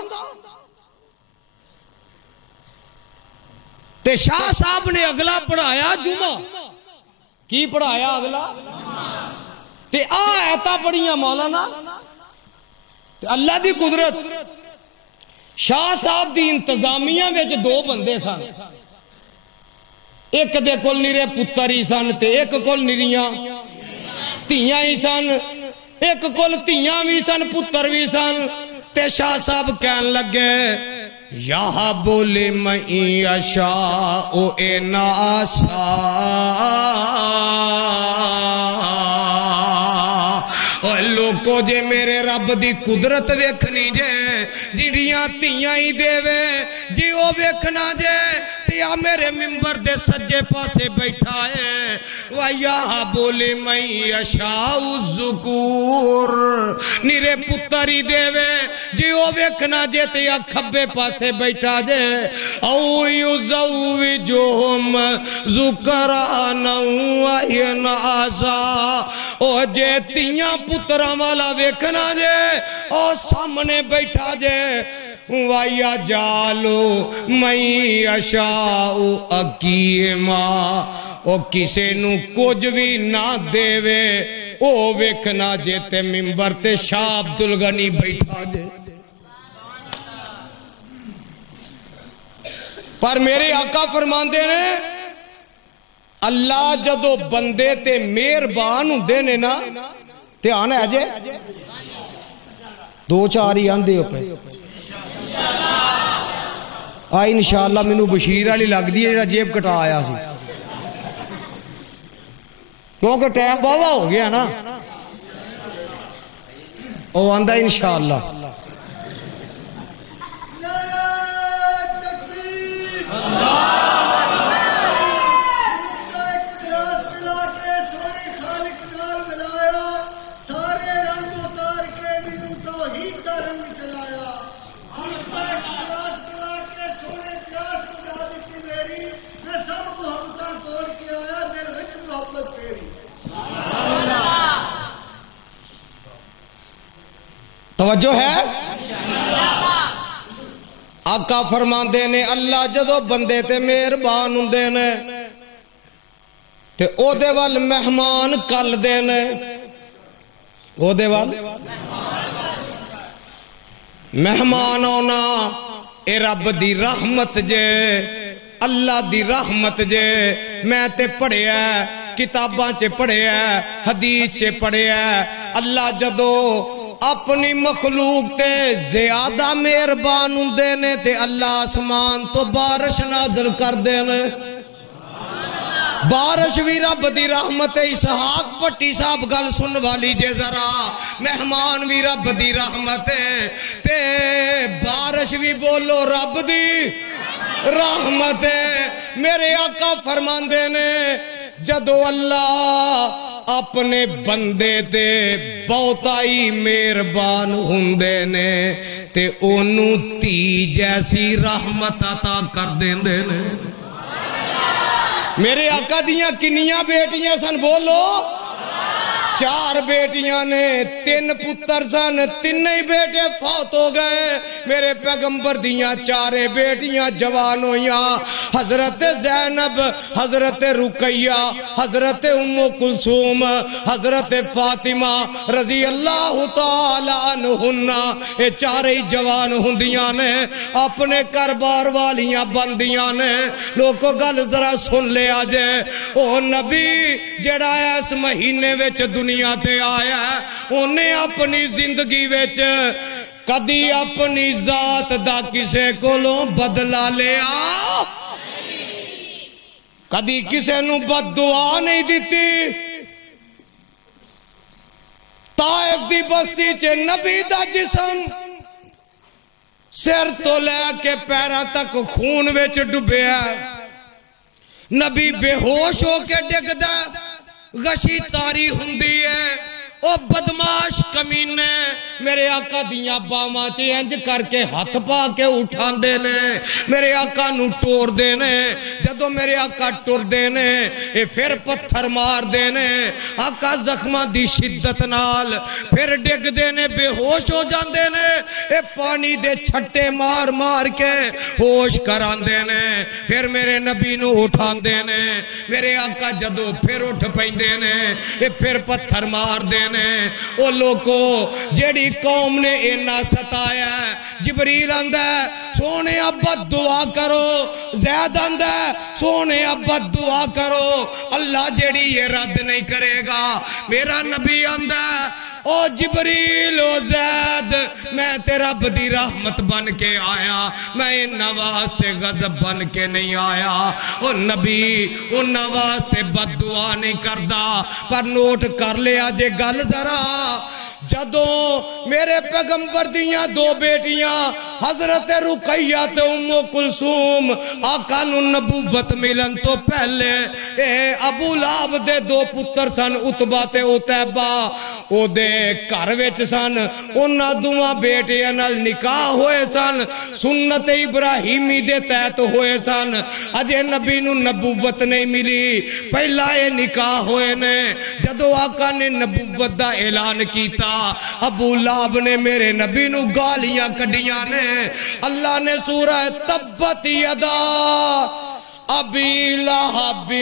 تے شاہ صاحب نے اگلا پڑھایا جمعہ کی پڑھایا اگلا تے آیتاں پڑھیاں مولانا تے اللہ دی قدرت شاہ صاحب دی انتظامیہ وچ دو بندے سن ایک دے کول نیرے پتر ہی سن تے ایک کول نیریاں تیاں ہی سن ایک کول تیاں بھی سن پتر بھی سن تے شاہ صاحب کہن لگے یا بولے میں اشاء اے ناسا لوکو جے میرے رب دی قدرت ویکھنی جے جڑیاں تیاں ہی دے وے جی او ویکھنا جے تیا میرے ممبر دے سجے پاسے بیٹھا ہے وَيَا بولے میں اشاء الذکور نیرے پتر ہی دے وے جی او ویکھنا جے تیا کھبے پاسے بیٹھا جے او یزوجہم ذکرانا وَإِنَاسا او جے تیاں پترہ والا ویکھنا جے او سامنے بیٹھا جے وَيَا جالو میں اشاء اقیما او کسے نو کچھ بھی نہ دے وے او ویکھنا جے تے ممبر تے شاہ عبدالغنی بیٹھا جے پر میرے آقا فرماندے نے اللہ جدو بندے تے مہربان ہوندے نے نا تے آنا ہے جے دو چار ہی آندے ہو پہ آئی انشاءاللہ منو بشیر علی لگ دی ہے جیب کٹا آیا سی کیونکہ ٹائم بہت ہو گیا نا او آندہ انشاءاللہ توجہ ہے آقا فرماندے نے اللہ جدو بندے تے مہربان ہوندے نے تے او دے وال مہمان کل دے نے او دے وال مہمان ہونا اے رب دی رحمت جے اللہ دی رحمت جے میں تے پڑھیا کتاباں چے پڑھیا حدیث چے پڑھیا اللہ جدو اپنی مخلوق تے زیادہ مہربان ہوندے نے تے اللہ آسمان تو بارش نازل کر دے نے بارش بھی رب دی رحمت اسحاق پٹی صاحب گل سن والی جے ذرا مہمان بھی رب دی رحمت تے بارش بھی بولو رب دی رحمت میرے آقا فرماندے نے جدو اللہ اپنے بندے تے بہتائی مہربان ہوندے نے تے اونوں تی جیسی رحمت عطا کر دیندے نے میرے آقا دیاں کنیاں بیٹیاں سن بولو چار بیٹیاں نے تین پتر سن تین ہی بیٹے فوت ہو گئے میرے پیغمبر دیاں چارے بیٹیاں جوان ہویاں حضرت زینب حضرت رقیہ حضرت ام کلثوم حضرت فاطمہ رضی اللہ تعالیٰ عنہنہ یہ چارے جوان ہوندیاں نے اپنے کربار والیاں بندیاں نے لوگوں گل ذرا سن لے آجے او نبی جڑا اس مہینے وچ دنیا تے آیا ہے انہیں اپنی زندگی وچ کدی اپنی ذات دا کسے کولوں بدلا لیا کدی کسے نو بد دعا نہیں دیتی طائف دی بستی چے نبی دا جسم سر تو لے کے پیرا تک خون وچ ڈبیا نبی بے ہوش ہو کے ڈگ دا غشی تاری ہوندی ہے او بدماش کمینے میرے آقا دیاں باواں چ انج کر کے ہاتھ پا کے اٹھاندے نے میرے آقا نو ٹور دے نے جدوں میرے آقا ٹر دے نے اے پھر پتھر مار دے نے آقا زخماں دی شدت نال پھر ڈگ دے نے بے ہوش ہو جاندے نے اے پانی دے چھٹے مار مار کے ہوش کراندے نے پھر میرے نبی نو اٹھاندے نے میرے آقا جدو پھر اٹھ پیندے نے اے پھر پتھر مار دے نے او لوگو جیڑی قوم نے اینا ستایا ہے جبریل آندہ ہے سونے ابد دعا کرو زید آندہ ہے سونے ابد دعا کرو اللہ جیڑی یہ رد نہیں کرے گا میرا نبی آندہ ہے او جبریل او زید میں تیرا بدی رحمت بن کے آیا میں ان نواز سے غضب بن کے نہیں آیا او نبی ان نواز سے بد دعا نہیں کردہ پر نوٹ کر لیا جے گل ذرا جدوں میرے پیغمبر دیاں دو بیٹیاں حضرت رقیہ تے ام کلثوم آقا نو نبوت ملن تو پہلے اے ابو لہب دے دو پتر سن عتبہ تے عتیبہ او دے گھر وچ سن انہاں دوواں بیٹیاں نال نکاح ہوئے سن سنت ابراہیمی دے تحت ہوئے سن اجے نبی نو نبوت نہیں ملی پہلا اے نکاح ہوئے نے جدو آقا نے نبوت دا اعلان کیتا ابو لہب نے میرے نبی نو گالیاں کڈیاں نے اللہ نے سورہ تبت یدا ابی لہب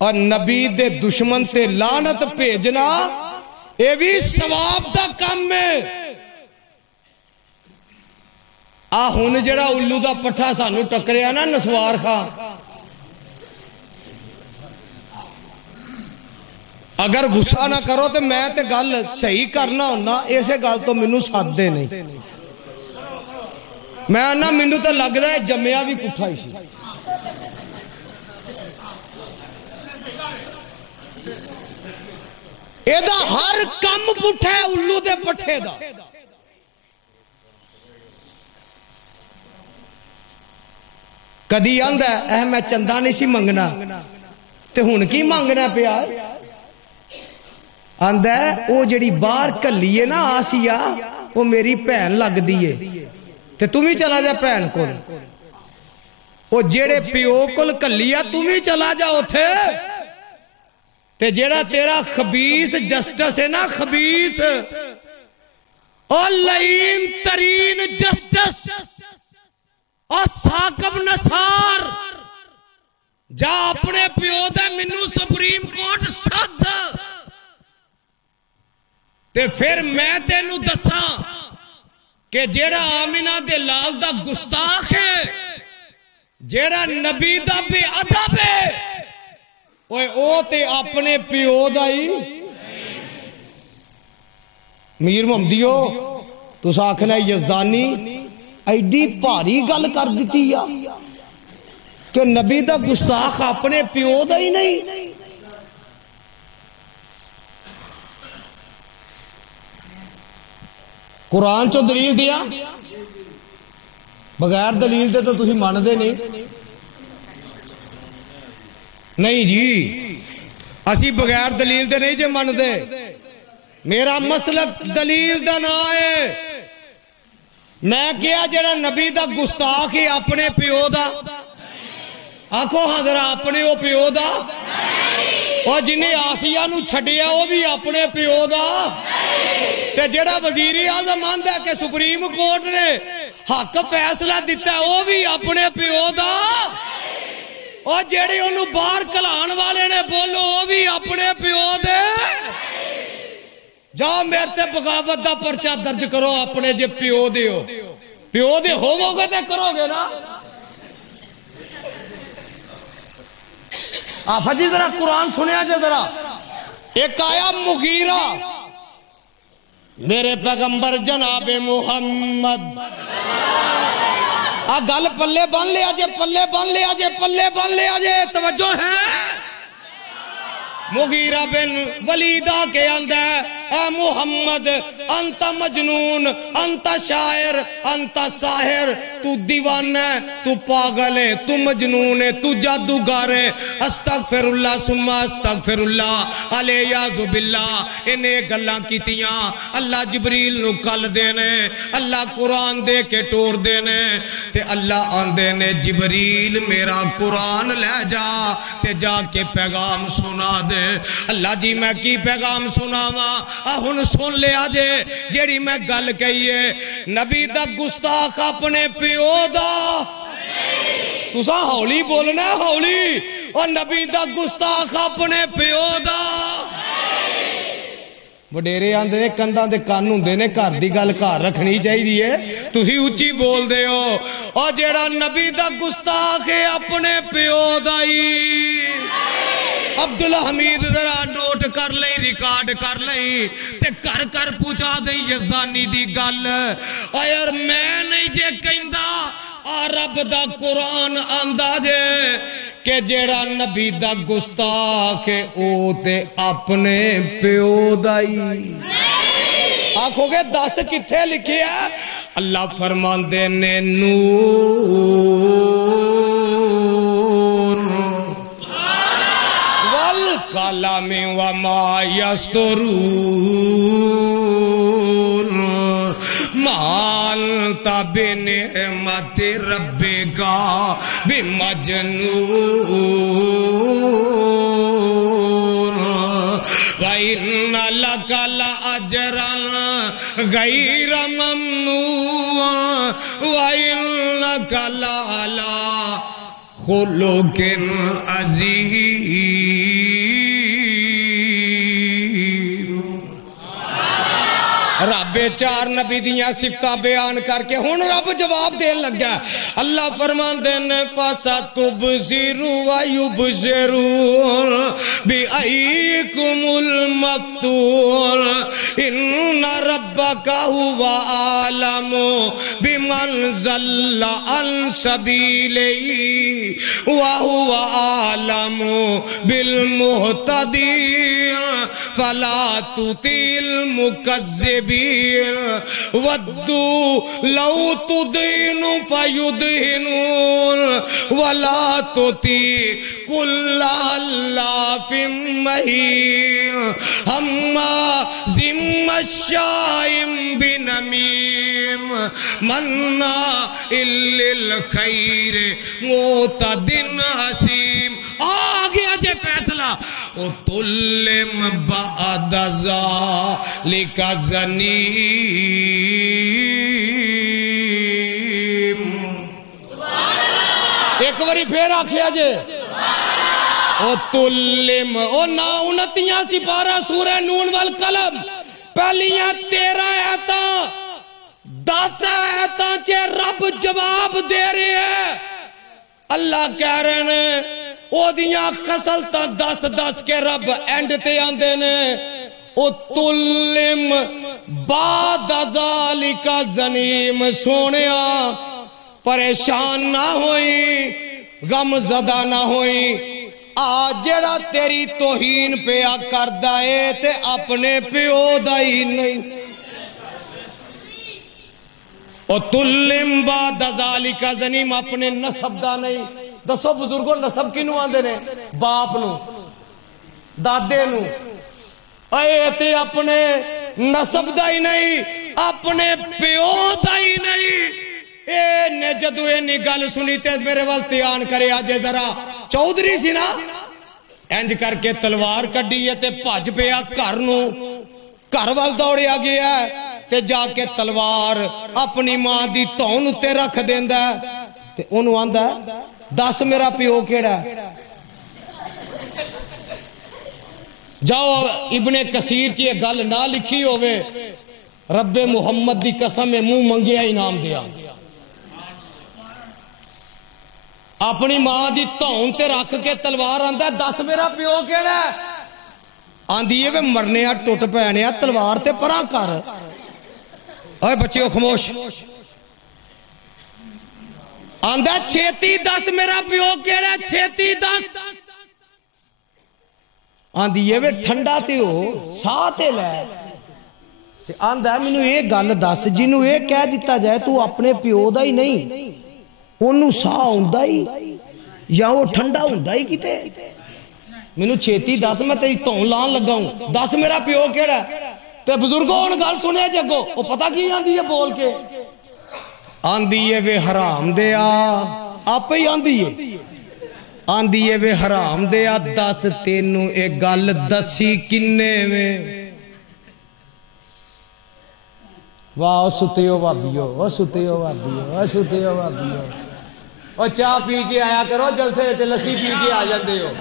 اور نبی دے دشمن تے لعنت بھیجنا اے بھی ثواب دا کم ہے ہن جڑا الو دا پٹھا سانو ٹکریا نا نسوار خان اگر غصہ نہ کرو تو میں تے گل صحیح کرنا ہونا ایسے گل تو منو ساتھ دے نہیں میں آنا منو تو لگ رہا ہے جمعہ بھی پٹھا ہی سی ایدہ ہر کم پٹھا ہے الو دے پٹھے دا کدی آندہ ہے میں چندہ نہیں سی منگنا تے ہن کی مانگنا پیا ہے آندہ ہے او جڑی بار کلیے نا آسیہ وہ میری پہن لگ دیئے تے تمہیں چلا جا پہن کل وہ جڑے پیو کل کلیہ تمہیں چلا جاؤ تھے تے جڑا تیرا خبیث جسٹس ہے نا خبیث اور لئیم ترین جسٹس اور ساکب نصار جا اپنے پیو دے منو سپریم کورٹ سد تے پھر میں تینو دساں کہ جیڑا آمینہ دے لال دا گستاخ ہے جیڑا نبی دا بے ادب ہے او تے اپنے پیو دا ہی میر محمدیو تو ساکھنا یزدانی ایڈی پاری گل کر دیتی یا کہ نبی دا گستاخ اپنے پیو دا ہی نہیں قرآن چو دلیل دیا بغیر دلیل دے تو تسی مان دے نہیں جی اسی بغیر دلیل دے نہیں جے مان دے میرا مسلک دلیل دا نہ ہے میں کیا جڑا نبی دا گستاخ ہی اپنے پیو دا آنکھو حضرہ اپنے او پیو دا اور جنہیں آسیہ نو چھڑیا وہ بھی اپنے پیو دا تے جڑا وزیری اعظم آندہ ہے کہ سپریم کورٹ نے حق فیصلہ دیتا ہے وہ بھی اپنے پیو دا اور جڑے انہوں باہر کلان والے نے بولو وہ بھی اپنے پیو دے جاؤ میرے تے بغاوت دا پرچہ درج کرو اپنے جے پیو دے ہو پیو دے ہو گے تے کرو گے نا آفا جی ذرا قرآن سنیا جے ذرا ایک آیا مغیرہ میرے پیغمبر جناب محمد گل پلے بن لیا جے پلے بن لیا جے پلے بن لیا جے توجہ ہے مغیرہ بن ولیدہ کے اندر اے محمد انت مجنون، انت شاعر، انت ساحر، تو دیوانہ ہے، تو پاگل ہے، تو مجنون ہے، تو جادوگر ہے۔ استغفر اللہ ثم استغفر اللہ، علیہ باللہ۔ انہیں گلاں کیتیاں اللہ جبریل نو کل دینے، اللہ قرآن دے کے ٹور دینے، تے اللہ آندے نے جبریل میرا قرآن لے جا تے جا کے پیغام سنا دے۔ اللہ جی میں کی پیغام سناواں؟ ہن سن لیا جے جیڑی میں گل کہیے، نبی دا گستاخ اپنے پیو دا، تساں ہولی بولنا ہے ہولی، اور نبی دا گستاخ اپنے پیو دا۔ وڈیرے آندے نے کنداں دے کان ہوندے نے، گھر دی گل گھر رکھنی چاہیے، تسی اچھی بول دے ہو۔ اور جیڑا نبی دا گستاخ ہے اپنے پیو دائی، عبدالحمید ذرا نوٹ کر لئی، ریکارڈ کر لئی تے کر کر پوچھا دے یزدانی دی گل۔ اور میں نہیں جے کہندا، رب دا قرآن آندا جے کہ جیڑا نبی دا گستاخ ہے او تے اپنے پیو دائی۔ آنکھو گے 10 کتھے لکھی ہے؟ اللہ فرماندے نے نور والقلم وما یسطرون ما انت بنعمت ربک بمجنون وَإِنَّ لَكَ لَأَجْرًا غَيْرَ مَمْنُونٍ وَإِنَّكَ لَعَلَىٰ خُلُقٍ عَظِيمٍ۔ رب 4 نبی دیاں صفتاں بیان کر کے ہن رب جواب دین لگا۔ اللہ فرماندے نے فَسَتُبْصِرُ وَيُبْصِرُونَ بِأَيِّكُمُ الْمَفْتُونُ إِنَّ رَبَّكَ هُوَ أَعْلَمُ بِمَنْ ضَلَّ عَنْ سَبِيلِهِ وَهُوَ أَعْلَمُ بِالْمُهْتَدِينَ فَلَا تُطِعِ الْمُكَذِّبِينَ وَدُّوا لَوْ تُدْهِنُ فَيُدْهِنُونَ وَلَا تُطِعِ كُلَّ حَلَّافٍ مَّهِينٍ هَمَّازٍ مَّشَّاءٍ بِنَمِيمٍ مَّنَّاعٍ لِّلْخَيْرِ مُعْتَدٍ أَثِيمٍ۔ آگیا جے فیصلہ اُتُلِّمْ بَعْدَ ذَلِكَ زَنِيمٍ۔ ایک باری پھر آکھیا جے اُتُلِّمْ، او نا 29 سپارہ سورہ نون والقلم، پہلیاں 13 آیتاں 10 آیتاں چے رب جواب دے رہے ہیں۔ اللہ کہہ رہے ہیں او دیاں خسلتاں 10 کے رب اینڈ تے آندے نے اُتُلِّمْ بَعْدَ ذَلِكَ زَنِيمٍ۔ سونیا پریشان نہ ہوئی، غم زدہ نہ ہوئی، آج جڑا تیری توہین پیا کردہ ہے تے اپنے پیو دائی نہیں۔ اُتُلِّمْ بَعْدَ ذَلِكَ زَنِيمٍ، اپنے نسب دا نہیں۔ دسو بزرگوں نسب کی نو آندے نے؟ باپ نو، دادے نو، اے تے اپنے نسب دا ہی نہیں، اپنے پیو دا ہی نہیں۔ اے نے جدو اے نگل سنی تے میرے والتے آن کرے آجے ذرا چودھری سی نا، انج کر کے تلوار کڈی ہے تے پاج پیا گھر نو، گھر وال دوڑیا گیا ہے تے جا کے تلوار اپنی ماں دی تون اتے رکھ دیندا ہے تے انہوں آندا ہے 10 میرا پیو کیڑا ہے؟ جاؤ ابن کثیر چی یہ گل نہ لکھی ہوئے، رب محمد دی قسم منہ منگیا انعام دیا۔ اپنی ماں دی تون تے رکھ کے تلوار آندا ہے 10 میرا پیو کیڑا ہے؟ آندھی ہے وہ مرنے آ ٹوٹ پینے آ تلوار تے پران کر۔ اوہ بچیو خموش، آندھا چھیتی 10 میرا پیو کیڑا، چھیتی 10۔ آندھی یہ وہ ٹھنڈا تے ہو ساتھ لے، آندا مینوں یہ گل دس جنوں یہ کہہ دیتا جائے تو اپنے پیو دا ہی نہیں انہوں ساہ ہوندا ہی یا وہ ٹھنڈا ہوندا ہی کیتے مینوں چھیتی دس میں تیری تون لان لگا ہوں دس میرا پیو کیڑا تے بزرگوں ان گل سنے جگو وہ پتہ کی آندی ہے بول کے آندی ہے وے حرام دیا آپ ہی آندی ہے آندی ہے وے حرام دیا دس تینوں ایک گل دسی کنے میں واہ ستے ہو بابیو وہ ستے ہو بابیو وہ ستے ہو بابیو اور چاہ پی کے آیا کرو جلسے سے لسی پی کے آ جاندے ہو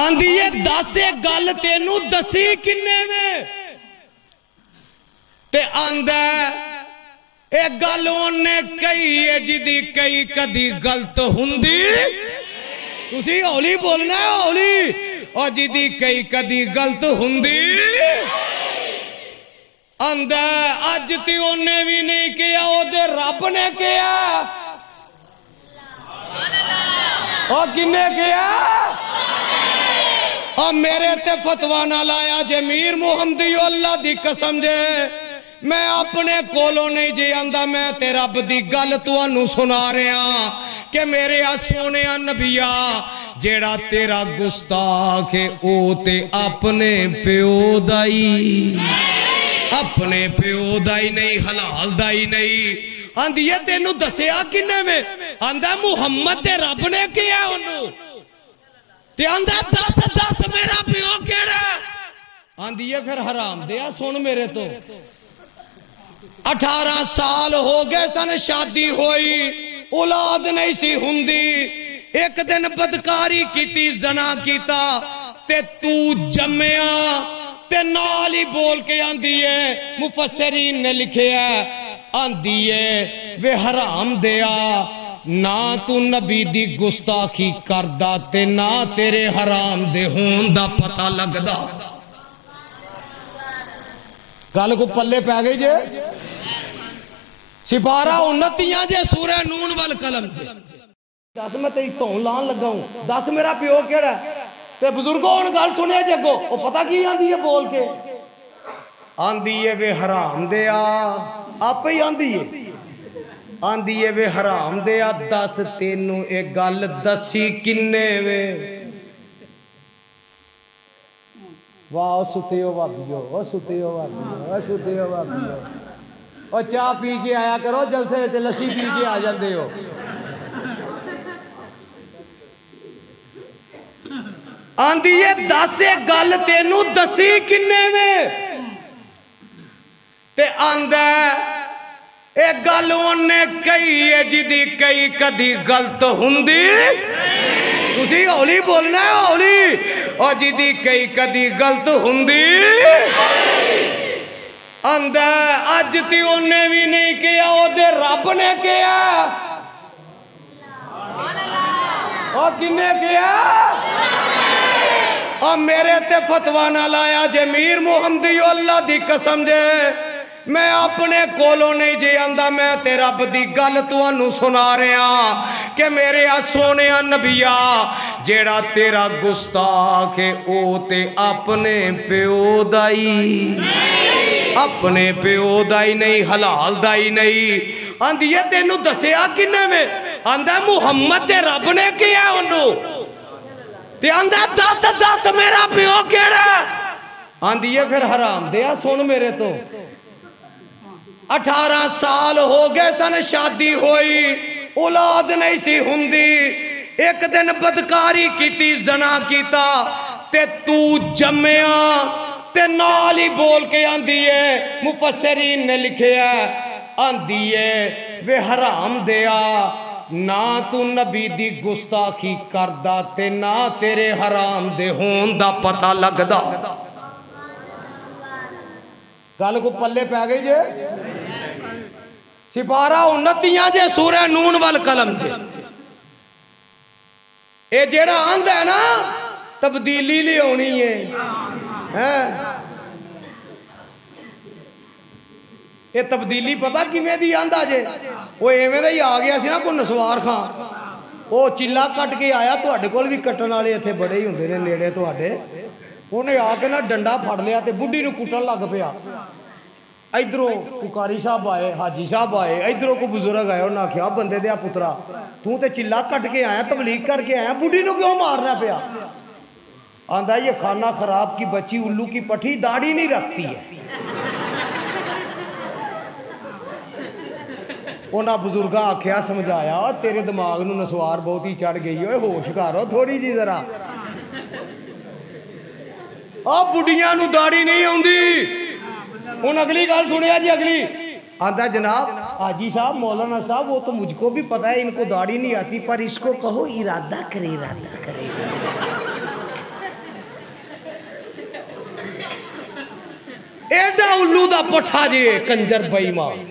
آندی ہے دس ایک گل تینوں دسی کنے میں تے آندہ ایک گل انہیں کئی ہے جدی کئی کدی غلط ہندی تسی اولی بولنا ہے اولی اور جدی کئی کدی غلط ہندی آندہ آج تی انہیں بھی نہیں کیا او دے رب نے کیا اور کنے کیا اور میرے تے فتوہ نہ لایا جے میر محمدی اللہ دی قسم جے میں اپنے کولوں نہیں جی آندہ میں تے رب دی گل تو انہوں سنا رہے ہیں کہ میرے سونے نبیہ جیڑا تیرا گستاخ ہے او تے اپنے پیو دائی نہیں حلال دائی نہیں آندھی یہ تینوں دسیا کنے میں آندہ محمد تے رب نے کیا انہوں تے آندہ دس میرا پیو کیڑا آندھی یہ پھر حرام دیا سن میرے تو 18 سال ہو گئے سن شادی ہوئی اولاد نہیں سی ہندی ایک دن بدکاری کیتی زنا کیتا تے تو جمعیا تے نالی بول کے آندھی ہے مفسرین نے لکھے ہے آندھی ہے وہ حرام دیا نہ تو نبی دی گستاخی کردہ تے نہ تیرے حرام دے ہون دا پتہ لگ دا گل کو پلے پہ گئی جے سپارہ انتیاں جے سورہ نون والقلم جے دس میں تیری تون لان لگا ہوں دس میرا پیو کیڑا تے بزرگوں ان گل سنے جگو وہ پتہ کی آندھی ہے بول کے آندھی ہے وے حرام دیا آپ ہی آندھی ہے وے حرام دیا دس تینوں ایک گل دسی کنے وے واہ ستے ہو بابیو وہ ستے ہو بابیو وہ ستے ہو بابیو اور چاہ پی کے آیا کرو جلسے سے لسی پی کے آ جاندے ہو آندھی ہے دس ایک گل تینوں دسی کنے میں تے آندہ ایک گل انہیں کئی ہے جدی کئی کدی غلط ہندی تسی اولی بولنا ہے اولی اور جدی کئی کدی غلط ہندی آندہ آج تی انہیں بھی نہیں کیا او دے رب نے کیا اور کنے کیا اور میرے تے فتوہ نہ لایا جے میر محمدی اللہ دی قسم جے میں اپنے کولوں نہیں جی آندہ میں تے رب دی گل تو انہوں سنا رہے ہیں کہ میرے سونے نبیہ جیڑا تیرا گستاخ ہے او تے اپنے پیو دائی نہیں حلال دائی نہیں آندھی یہ تینوں دسیا کنے میں آندہ محمد تے رب نے کیا انہوں تے آندہ دس میرا پیو کیڑا آندھی یہ پھر حرام دیا سن میرے تو 18 سال ہو گئے سن شادی ہوئی اولاد نہیں سی ہندی ایک دن بدکاری کیتی زنا کیتا تے تو جمعیا تے نالی بول کے آندھی ہے مفسرین نے لکھے ہے آندھی ہے وہ حرام دیا نہ تو نبی دی گستاخی کردہ تے نہ تیرے حرام دے ہون دا پتہ لگ دا گل کو پلے پہ گئی جے سپارہ انتیاں جے سورہ نون والقلم جے اے جیڑا آندہ ہے نا تبدیلی لی ہونی ہے یہ تبدیلی پتہ کی میں دی آندہ جے وہ ایمیں دا ہی آگیا سی نا کو نسوار خان وہ چیلا کٹ کے آیا تواڈے کول بھی کٹن والے اتنے بڑے ہی ہوندے نے نیڑے تواڈے انہیں آ کے نا ڈنڈا پھڑ لیا تے بڈھی نو کٹن لگ پیا ادھروں پکاری صاحب آئے حاجی صاحب آئے ادھروں کو بزرگ آئے انہوں نے آخیا بندے دیا پترا تو تے چلا کٹ کے آیا تبلیغ کر کے آیا بڈھی نو کیوں مارنا پیا آندا یہ کھانا خراب کی بچی الو کی پٹھی داڑھی نہیں رکھتی ہے انہاں بزرگاں آکھیا سمجھایا تیرے دماغ نو نسوار بہت ہی چڑھ گئی ہوئے ہوش کرو تھوڑی جی ذرا بڑھیاں نو داڑھی نہیں آندی ہن اگلی گل سنیا جی اگلی آندا جناب حاجی صاحب مولانا صاحب وہ تو مجھ کو بھی پتا ہے ان کو داڑھی نہیں آتی پر اس کو کہو ارادہ کرے ایڈا الو دا پٹھا جی کنجر بے ایمان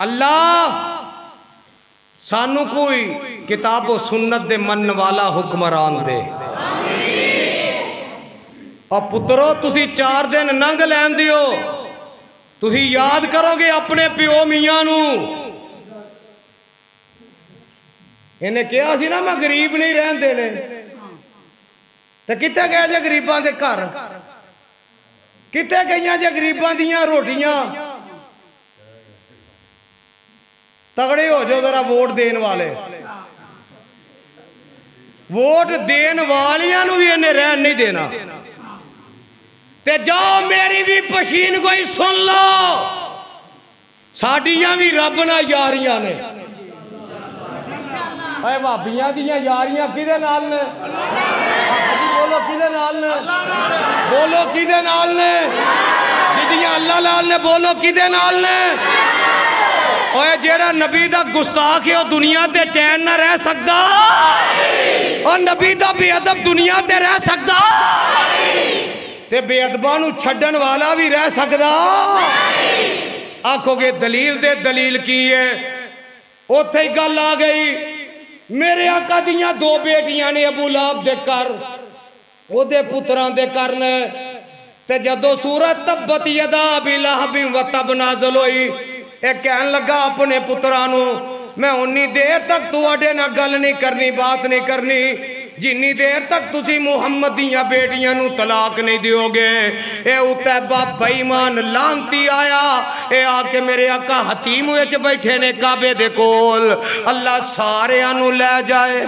اللہ سانو کوئی کتاب و سنت دے من والا حکمران دے اور پترو تسی 4 دن ننگ لین دیو تسی یاد کرو گے اپنے پیو میاں نو انہیں کہا سی نا میں غریب نہیں رہن دینے تو کتے گئے جے غریباں دے گھر کتے گئیاں جے غریباں دیاں روٹیاں تگڑے ہو جو ذرا ووٹ دین والے ووٹ دین والیاں نو بھی انہیں رہن نہیں دینا تے جاؤ میری بھی پشین کوئی سن لو ساڑیاں بھی رب نہ یاریاں نے اے بھابیاں دیاں یاریاں کدے نال نے بولو کدے نال نے بولو کدے نال نے جدیاں اللہ لال نے بولو کدے نال نے اوہ جیڑا نبی دا گستاخ ہے وہ دنیا تے چین نہ رہ سکتا اور نبی دا بے ادب دنیا تے رہ سکتا تے بے ادبانو چھڑن والا بھی رہ سکتا آنکھوں گے دلیل دے دلیل کی ہے اوتھے ہی گل آ گئی میرے آقا دیاں 2 بیٹیاں نے ابو لہب دے کر او دے پتران دے کرنے تے جدو سورت تبت یدا ابی لہب و تب نازل ہوئی ایک کہن لگا اپنے پترانو میں انی دیر تک تو اڈے نہ گل نہیں کرنی بات نہیں کرنی جنی دیر تک تسی محمد دیاں بیٹیاں نو طلاق نہیں دیو گے اے اتیبہ بیمان لانتی آیا اے آکے میرے آقا حتیم ہوئے چے بیٹھے نے کعبے دے کول اللہ سارے آنو لے جائے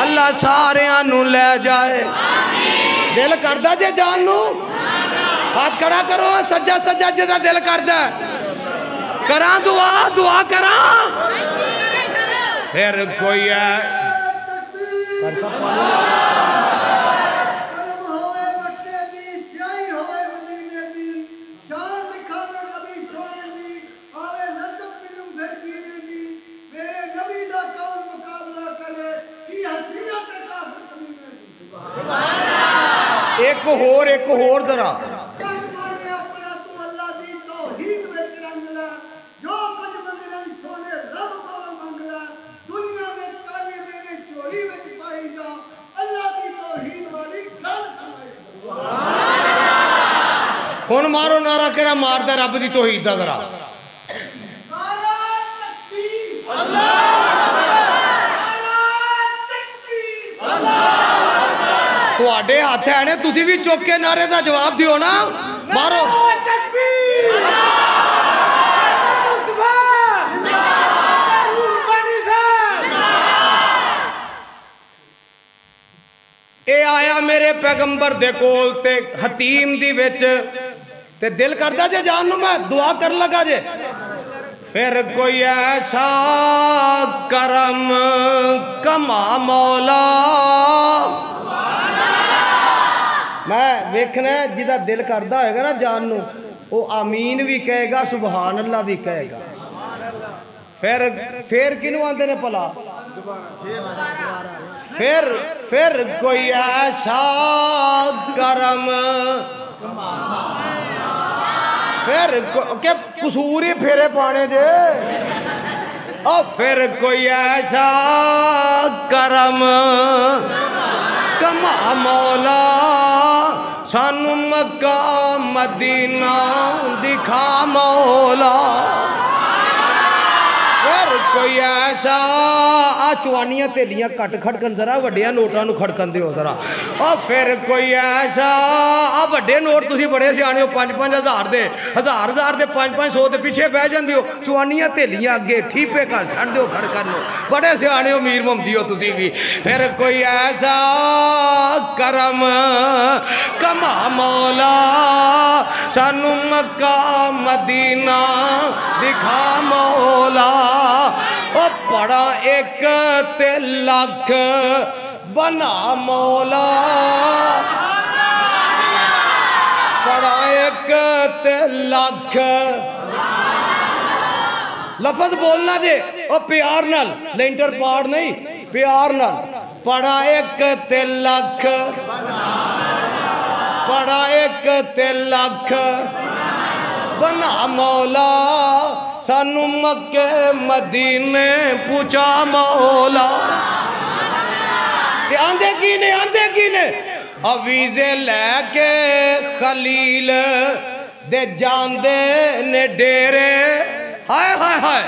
اللہ سارے آنو لے جائے دل کردہ جے جانو ہاتھ کھڑا کرو سجا سجا جدہ دل کردہ کران دعا کران پھر کوئی ہے ایک ہور ذرا ہون مارو نارا کیڑا مار دا رب دی توحید دا ذرا تو آڈے ہاتھ ہے نے تُسی بھی چوکے نارے دا جواب دیو نا مارو اے آیا میرے پیغمبر دے کول تے حتیم دی وچ تے دل کردہ جے جانو میں دعا کر لگا جے پھر کوئی ایسا کرم کما مولا میں ویکھنا ہے جدہ دل کردہ ہوئے گا نا جانو وہ آمین بھی کہے گا سبحان اللہ بھی کہے گا پھر کنو آندے نے پلا پھر کوئی ایسا کرم پھر کہ قصوری پھیرے پانے دے اور پھر کوئی ایسا کرم کما مولا سانو مکہ مدینہ دکھا مولا پھر کوئی ایسا چوانیاں تیلیاں کٹ کھڑکن ذرا وڈیاں نوٹاں نو کھڑکن دیو ذرا پھر کوئی ایسا وڈے نوٹ تسی بڑے سیانے ہو 5-5 ہزار دے 1000 دے 500 دے پیچھے بہ جاندے ہو چوانیاں تیلیاں اگے ٹھیپے کر چھڑ دیو کھڑکن نو بڑے سیانے ہو میر محمدی ہو تسی بھی پھر کوئی ایسا کرم کما مولا سانو مکہ مدینہ دکھا مولا پڑا ایک تے لاکھ بنا مولا پڑا ایک تے لاکھ لفظ بولنا دے اور پیار نال لینٹر پاڑ نہیں پیار نال پڑا ایک تے لاکھ پڑا ایک تے لاکھ بنا مولا سانو مکے مدینے پوچھا مولا آندے کی نے ویزے لے کے خلیل دے جاندے نے ڈیرے ہائے ہائے ہائے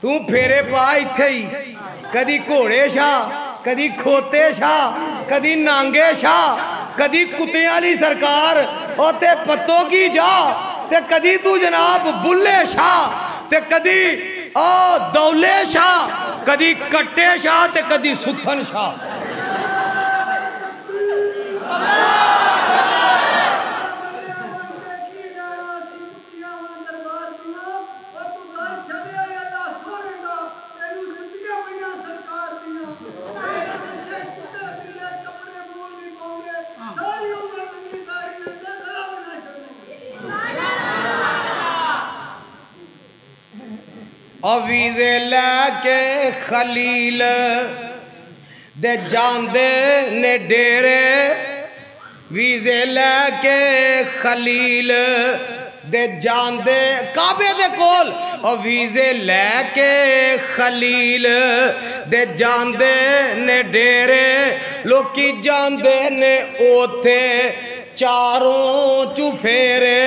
تو پھیرے پا ایتھے ہی کدی گھوڑے شاہ کدی کھوتے شاہ کدی نانگے شاہ کدی کتے والی سرکار ہوتے پتوں کی جا تے کدی تو جناب بلے شاہ تے کدی دولے شاہ کدی کٹے شاہ تے کدی ستھن شاہ ویزے لے کے خلیل دے جاندے نے ڈیرے ویزے لے کے خلیل دے جاندے کعبے دے کول ویزے لے کے خلیل دے جاندے نے ڈیرے لوکی جاندے نے اوتھے چاروں چوفیرے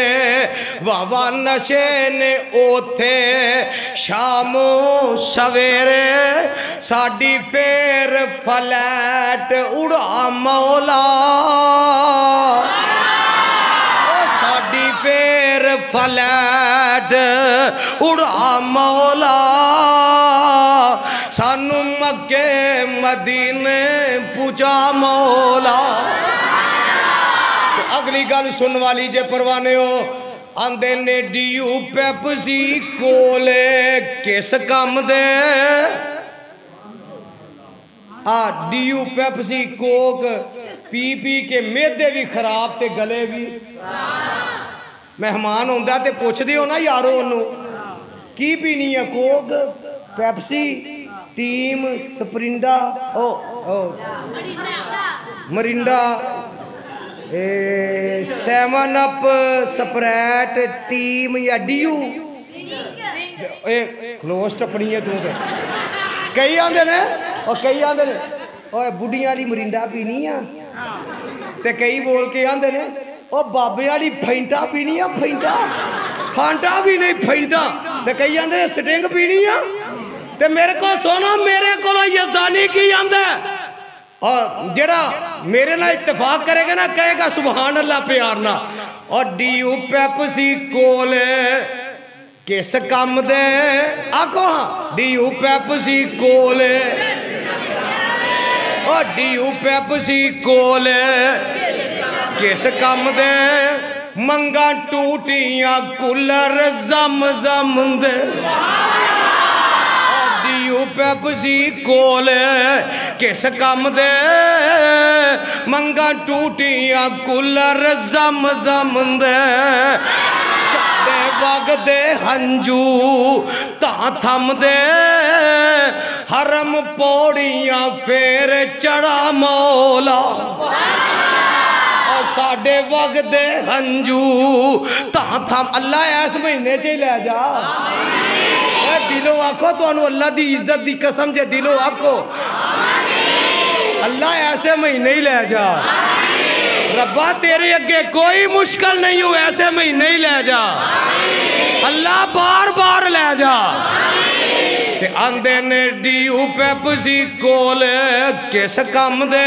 واہ نشے نے اوتھے شاموں سویرے ساڑی پھر فلیٹ اڑا مولا ساڑی پھر فلیٹ اڑا مولا سانو مکے مدینے پوچھا مولا اگلی گل سن والی جے پروانے ہو آندے نے ڈیو پیپسی کولے کس کام دے ڈیو پیپسی کوک پی پی کے میدے بھی خراب تے گلے بھی مہمان ہوندہ تے پوچھ دیو نا یارو انہوں کی پینی ہے کوک Pepsi team سپرنڈا Mirinda seven up separate team یا ڈیو کلوسٹ اپنی ہے تو کئی آندے نے اور کئی آندے نے اور بڑھیاں لی مرنڈا پینی ہے تے کئی بول کے آندے نے اور بابے والی پھینٹا پینی ہے پھینٹا پھانٹا بھی نہیں پھینٹا تے کئی آندے نے سٹنگ پینی ہے تے میرے کو سونا میرے کو یزدانی کی آندے اور جڑا میرے نہ اتفاق کرے گا نا کہے گا سبحان اللہ پیارنا اور ڈیو پیپسی کولے کس کام دے آکو ہاں ڈیو پیپسی کولے اور ڈیو پیپسی کولے کس کام دے منگا ٹوٹیاں کولر زم زم دے ڈیو پیپسی کولے کس کام دے منگا ٹوٹیاں کولر زم زم دے ساڑے وگ دے ہنجو تاں تھم دے حرم پوڑیاں پھر چڑھا مولا ساڑے وگ دے ہنجو تاں تھم اللہ ایس مہینے چے لے جا دلو آکھو تو انو اللہ دی عزت دی قسم جے دلو آکھو اللہ ایسے مہینے ہی لے جا ربا تیرے اگے کوئی مشکل نہیں ہو ایسے مہینے ہی لے جا اللہ بار بار لے جا تے آندے نے ڈیو پیپسی کول کس کم دے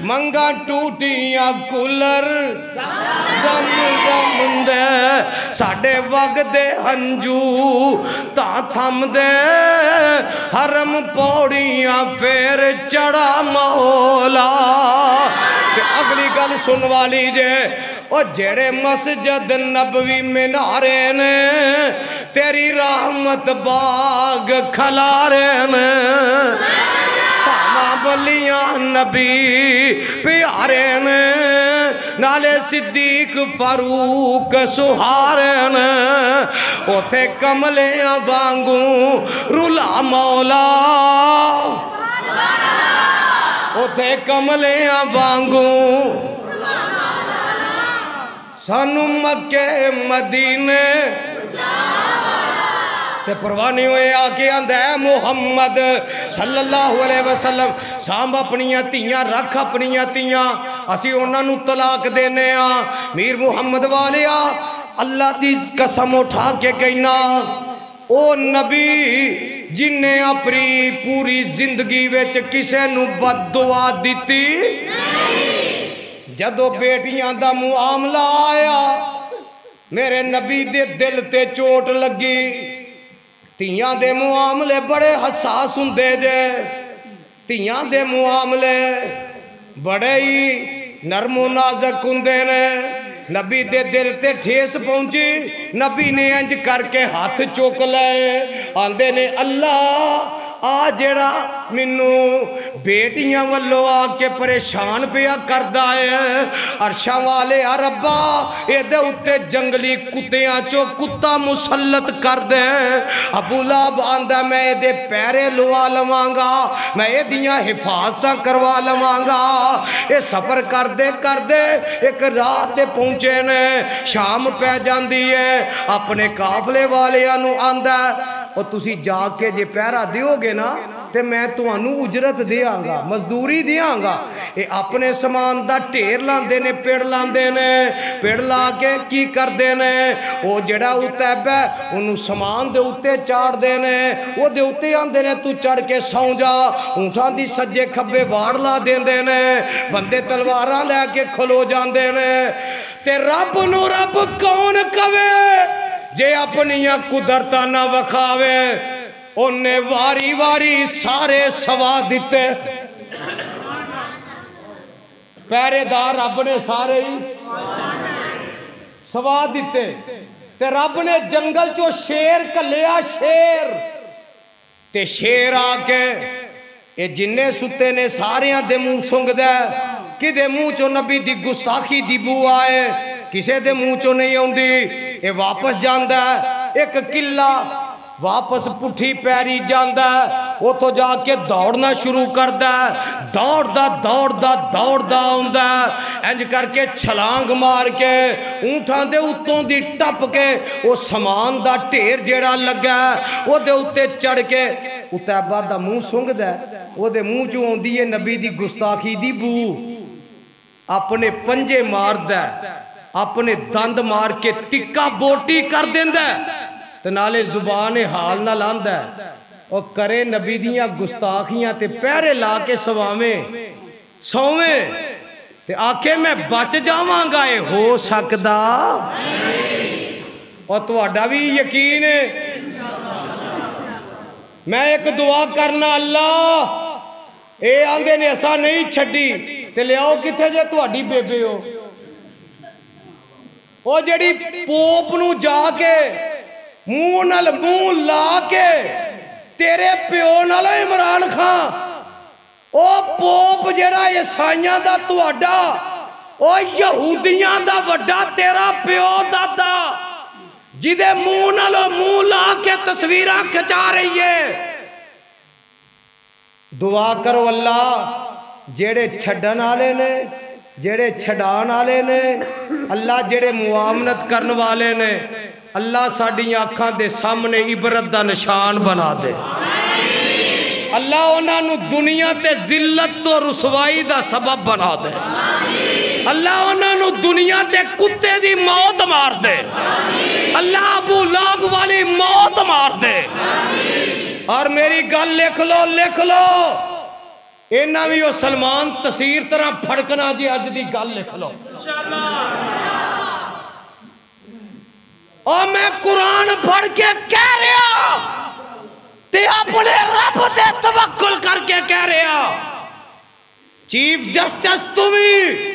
منگا ٹوٹیاں کولر زم زم دے ساڑے وگ دے ہنجو تا تھم دے حرم پوڑیاں پھر چڑھا مولا تے اگلی گل سن والی جے او جڑے مسجد نبوی منارے نے تیری رحمت باغ کھلارے نے بلیاں نبی پیارے نے نالے صدیق فاروق سہارے نے اوتھے کملیاں بانگوں رلا مولا اوتھے کملیاں بانگوں سانو مکے مدینے تے پروانی ہوئے آکے آندھے محمد صلی اللہ علیہ وسلم سامب اپنیاں تیاں رکھ اپنیاں تیاں اسی انہاں نو طلاق دینے آں میر محمد والیا اللہ دی قسم اٹھا کے کہنا او نبی جن نے اپنی پوری زندگی ویچ کسے نو بد دعا دیتی جدو بیٹیاں دا معاملہ آیا میرے نبی دے دل تے چوٹ لگی تیاں دے معاملے بڑے حساس ہوندے جے تیاں دے معاملے بڑے ہی نرم و نازک ہوندے نے نبی دے دل تے ٹھیس پہنچی نبی نے انج کر کے ہاتھ چوک لائے آندے نے اللہ آ جڑا منو بیٹیاں والو آ کے پریشان پیا کردہ ہے عرشاں والے ربا اے دے اتے جنگلی کتیاں چو کتا مسلط کر دے ابو لہب آندہ میں اے دے پیرے لوا لوانگا میں اے دیاں حفاظتاں کروا لوانگا اے سفر کر دے ایک رات پہنچے نے شام پہ جاندی ہے اپنے قافلے والے آنو آندہ اور تسی جا کے جے پیرا دیو گے نا تے میں تو انو اجرت دیا گا مزدوری دیا گا اے اپنے سامان دا ٹیر لاندے نے پیڑ لاندے نے پیڑ لا کے کی کر دینے او جڑا اتیب ہے انو سامان دے اتے چاڑ دینے او دے اتے آندے نے تو چڑھ کے ساؤں جا اونٹھان دی سجے کھبے وار لا دین دینے بندے تلواران لے کے کھلو جان دینے تے رب نو رب کون کوے جے اپنیاں قدرتہ نہ وکھاوے انہیں واری واری سارے سوا دیتے پیرے دار رب نے سارے ہی سوا دیتے تے رب نے جنگل چو شیر کلیا شیر تے شیر آکے اے جننے ستے نے ساریاں دے منہ سنگ دے کہ دے منہ چو نبی دی گستاخی دی بو آئے کسے دے منہ چو نہیں ہوں دی اے واپس جاندہ ہے ایک قلعہ واپس پٹھی پیری جاندہ ہے وہ تو جا کے دوڑنا شروع کردہ ہے دوڑدہ ہوندہ ہے انج کر کے چھلانگ مار کے اونٹھان دے اتوں دی ٹپ کے وہ سامان دا ٹیر جیڑا لگا ہے وہ دے اتے چڑھ کے اتیبہ دا منہ سنگ دے وہ دے منہ جو ہوندی ہے نبی دی گستاخی دی بو اپنے پنجے مار دے اپنے دند مار کے تکا بوٹی کر دیندہ ہے تو نالے زبان حال نہ لاندہ ہے اور کرے نبی دیاں گستاخیاں تے پیرے لا کے سویں تے آکے میں بچ جاواں گا اے ہو سکدا اور تو اڈا بھی یقین ہے میں ایک دعا کرنا اللہ اے آندے نے ایسا نہیں چھڑی تے لے آؤ کتھے جے تو اڈی بے بے ہو او جڑی پوپ نو جا کے منہ نال منہ لا کے تیرے پیو نال عمران خان او پوپ جڑا عیسائیاں دا تو اڈا او یہودیاں دا وڈا تیرا پیو دادا جدے منہ نال منہ لا کے تصویراں کھچا رہی ہے دعا کرو اللہ جڑے چھڈن والے نے جڑے چھڈان والے نے اللہ جڑے معاملت کرن والے نے اللہ ساڈی آنکھاں دے سامنے عبرت دا نشان بنا دے اللہ انہاں نو دنیا تے ذلت تو رسوائی دا سبب بنا دے اللہ انہوں دنیا تے کتے دی موت مار دے اللہ ابو لہب والی موت مار دے اور میری گل لکھ لو اینا بھی وہ سلمان تصیر طرح پھڑکنا جی اج دی گل لکھ لو اور میں قرآن پڑھ کے کہہ رہا تے اپنے رب تے توکل کر کے کہہ رہا چیف جسٹس تمہیں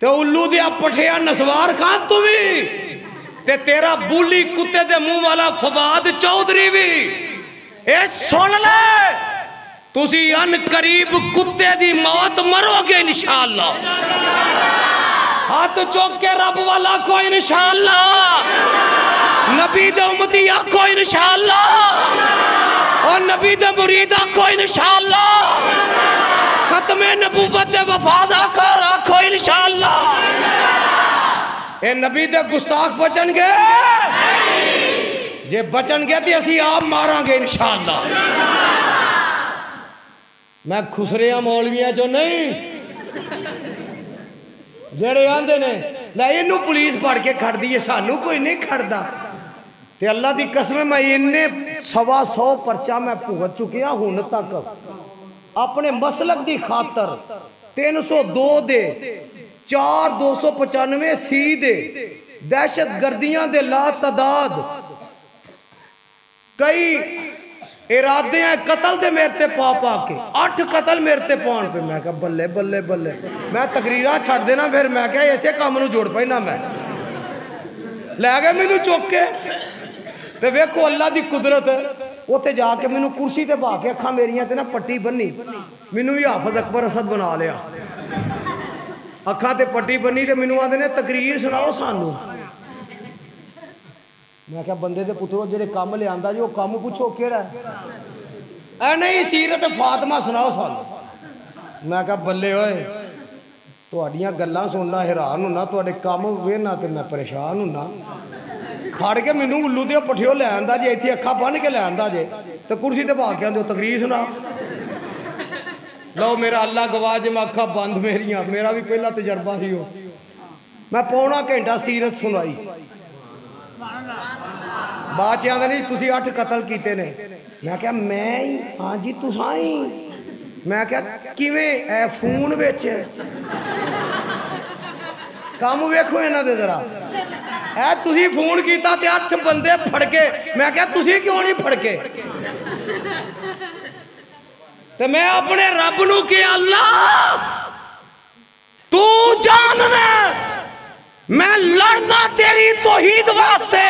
تے الو دیا پٹھیا نسوار خان تمہیں تے تیرا بولی کتے دے منہ والا فواد چودھری بھی اے سن لے تسی ان قریب کتے دی موت مرو گے انشاءاللہ ہاتھ چوک کے رب والا کو انشاءاللہ نبی دے امتی آکھو انشاءاللہ اور نبی دے مرید آکھو انشاءاللہ ختم نبوت دے وفاد آکھو انشاءاللہ اے نبی دے گستاخ بچن گے جے بچن گے تی اسی آپ مارا گے انشاءاللہ میں خسریاں مولویاں جو نہیں جڑے آندے نے لے انہوں پولیس پڑھ کے کھڑ دیئے سانو کوئی نہیں کھڑ دا تے اللہ دی قسم میں انہیں 100 پرچہ میں پہنچ چکیا ہوں تک اپنے مسلک دی خاطر 302 دے 4295 سی دے دہشت گردیاں دے لا تعداد کئی ارادے ہیں قتل دے میرے تے پا کے 8 قتل میرے تے پان پہ میں کہا بلے بلے بلے میں تقریرہ چھڑ دینا پھر میں کہا ایسے کام نو جوڑ پائی نہ میں لے گئے میں نو چوک کے تے ویکھو اللہ دی قدرت وہ تے جا کے میں نو کرسی تے با کے اکھاں میریاں تے نا پٹی بنی میں نو بھی حافظ اکبر اسد بنا لیا اکھاں تے پٹی بنی تے میں نو آدھے نے تقریر سناؤ سانو میں کہا بندے دے پتروں جڑے کام لے آندہ جو کام پوچھو کیڑا ہے اے نہیں سیرت فاطمہ سناؤ سانو میں کہا بلے ہوئے تو اڈیاں گلاں سننا حیران ہونا تو اڈے کام وینا تے میں پریشان ہونا پھاڑ کے مینوں الو دے پٹھیو لے آندا جے ایتھے اکھا بن کے لے آندا جے تے کرسی تے بھا کے آندے تقریر سنا لو میرا اللہ گواہ جے میں اکھا بند میریاں میرا بھی پہلا تجربہ ہی ہو میں پونا گھنٹہ سیرت سنائی بات چاہتا نہیں تسی 8 قتل کیتے نے میں کہا میں ہی ہاں جی تساں ہی میں کہا کیویں اے فون وچ کام ویکھو انہاں دے ذرا اے تسی فون کیتا تے 8 بندے پھڑ کے میں کہا تسی کیوں نہیں پھڑ کے تے میں اپنے رب نو کہ اللہ تو جاننا میں لڑنا تیری توحید واسطے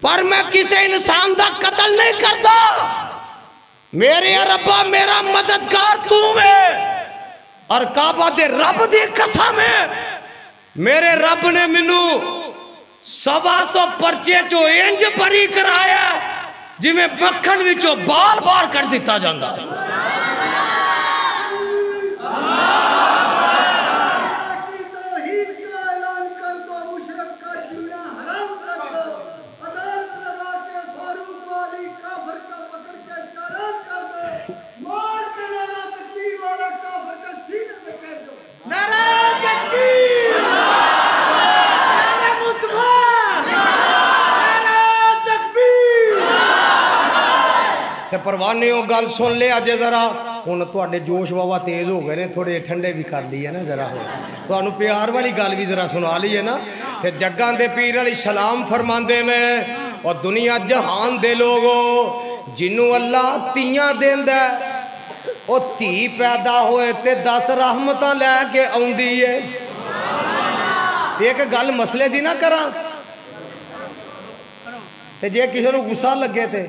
پر میں کسی انسان دا قتل نہیں کرتا میرے ربا میرا مددگار تو ہے اور کعبہ دے رب دی قسم ہے میرے رب نے منو 100 پرچے چو انج بری کرایا جی میں مکھن وچوں بال بار کر دیتا جاندہ پروانے ہو گل سن لے آجے ذرا ہن تواڈے جوش بابا تیز ہو گئے نے تھوڑے ٹھنڈے بھی کر لیے نا ذرا تانوں پیار والی گل بھی ذرا سنا لیے نا تے جگاں دے پیر علیہ السلام فرماندے نے اور دنیا جہان دے لوگو جنوں اللہ تیاں دیندا او تھی پیدا ہوئے تے 10 رحمتاں لے کے آوندی ہے ایک گل مسئلے دی نہ کراں تے جے کسے نوں غصہ لگے تے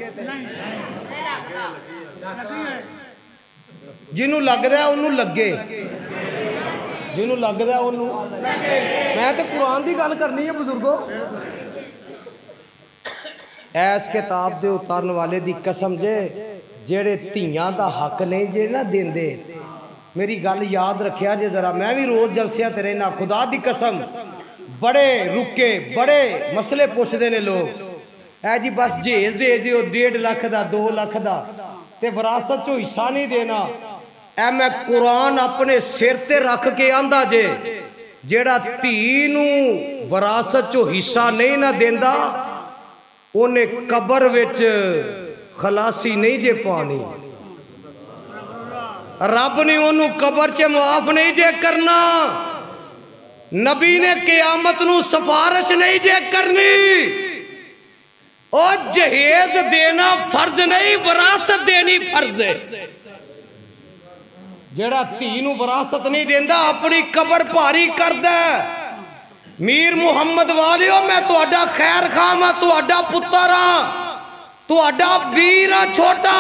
جنہوں لگ رہا ہے انہوں لگے جنہوں لگ رہا ہے انہوں میں تو قرآن دی گل کرنی ہے بزرگوں ایس کتاب دے اتارن والے دی قسم جے جیڑے تیاں دا حق نہیں جے نہ دین دے میری گل یاد رکھیا جے ذرا میں بھی روز جلسیاں تے رہنا خدا دی قسم بڑے رکے بڑے مسئلے پوچھ دینے لوگ اے جی بس جیز دے دیو 1.5 لاکھ دا 2 لاکھ دا تے وراثت چو حصہ نہیں دینا اے میں قرآن اپنے سر تے رکھ کے آندا جے جیڑا دھی نوں وراثت چو حصہ نہیں نہ دیندا انہیں قبر وچ خلاصی نہیں جے پانی رب نے انہوں قبر چے معاف نہیں جے کرنا نبی نے قیامت نو سفارش نہیں جے کرنی اور جہیز دینا فرض نہیں وراثت دینی فرض ہے جیڑا تینوں وراثت نہیں دیندہ اپنی قبر پاری کردہ میر محمد والیو میں تو اڈا خیر خام ہے تو اڈا پتران تو اڈا بیرہ چھوٹا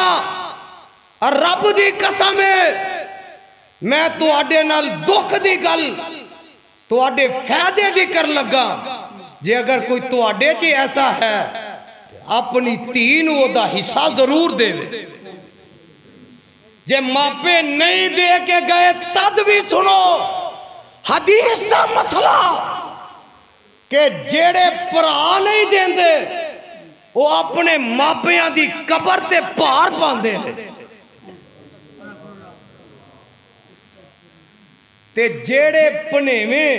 اور رب دی قسم ہے میں تو اڈے نال دکھ دی گل تو اڈے فیدے دی کر لگا جے اگر کوئی تو اڈے چی ایسا ہے اپنی تین وہ دا حصہ ضرور دے جے ماپے نہیں دے کے گئے تد بھی سنو حدیث دا مسئلہ کہ جیڑے پرا نہیں دیں دے وہ اپنے ماپیاں دی قبر تے پار باندے تے جیڑے پنے میں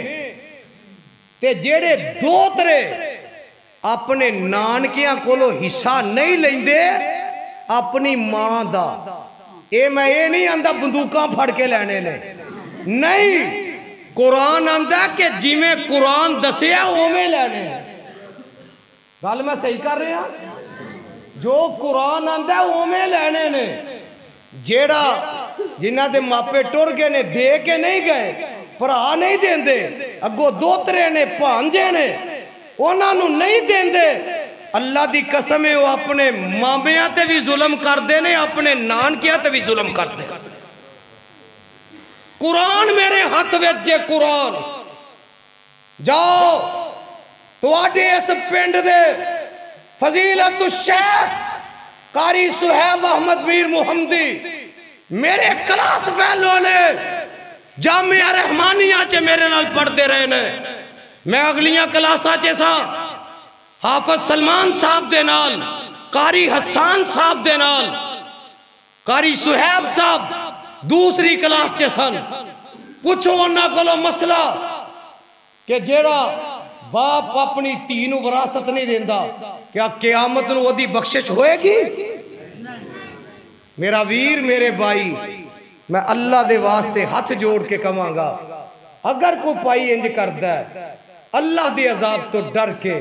تے جیڑے دوترے اپنے نانکیاں کولو حصہ نہیں لیندے اپنی ماں دا اے میں یہ نہیں آندہ بندوقاں پھڑ کے لینے لے نہیں قرآن آندہ کہ جی میں قرآن دسیا وہ میں لینے گل میں صحیح کر رہے ہیں جو قرآن آندہ وہ میں لینے نے جیڑا جنہ دے ماپے ٹور گئے نے دے کے نہیں گئے پرا نہیں دیں دے اگو دوترے نے پانجے نے انہاں نو نہیں دیں دے اللہ دی قسم ہے وہ اپنے مامیاں تے بھی ظلم کر دے نے اپنے نانکیاں تے بھی ظلم کر دے قرآن میرے ہاتھ ویجے قرآن جاؤ تو آڈے اس پینڈ دے فضیلت الشیخ قاری صہیب احمد میر محمدی میرے کلاس فیلوں نے جامعہ رحمانیہ چے میرے نال پڑھ دے رہے نے میں اگلیاں کلاسا چے سا حافظ سلمان صاحب دے نال قاری حسان صاحب دے نال قاری صہیب صاحب دوسری کلاس چے سن پوچھو انہاں کولو مسئلہ کہ جیڑا باپ اپنی تینوں وراثت نہیں دیندہ کیا قیامت نو دی بخشش ہوئے گی میرا ویر میرے بھائی میں اللہ دے واسطے ہاتھ جوڑ کے کماں گا اگر کوئی پائی انج کردہ ہے اللہ دی عذاب تو ڈر کے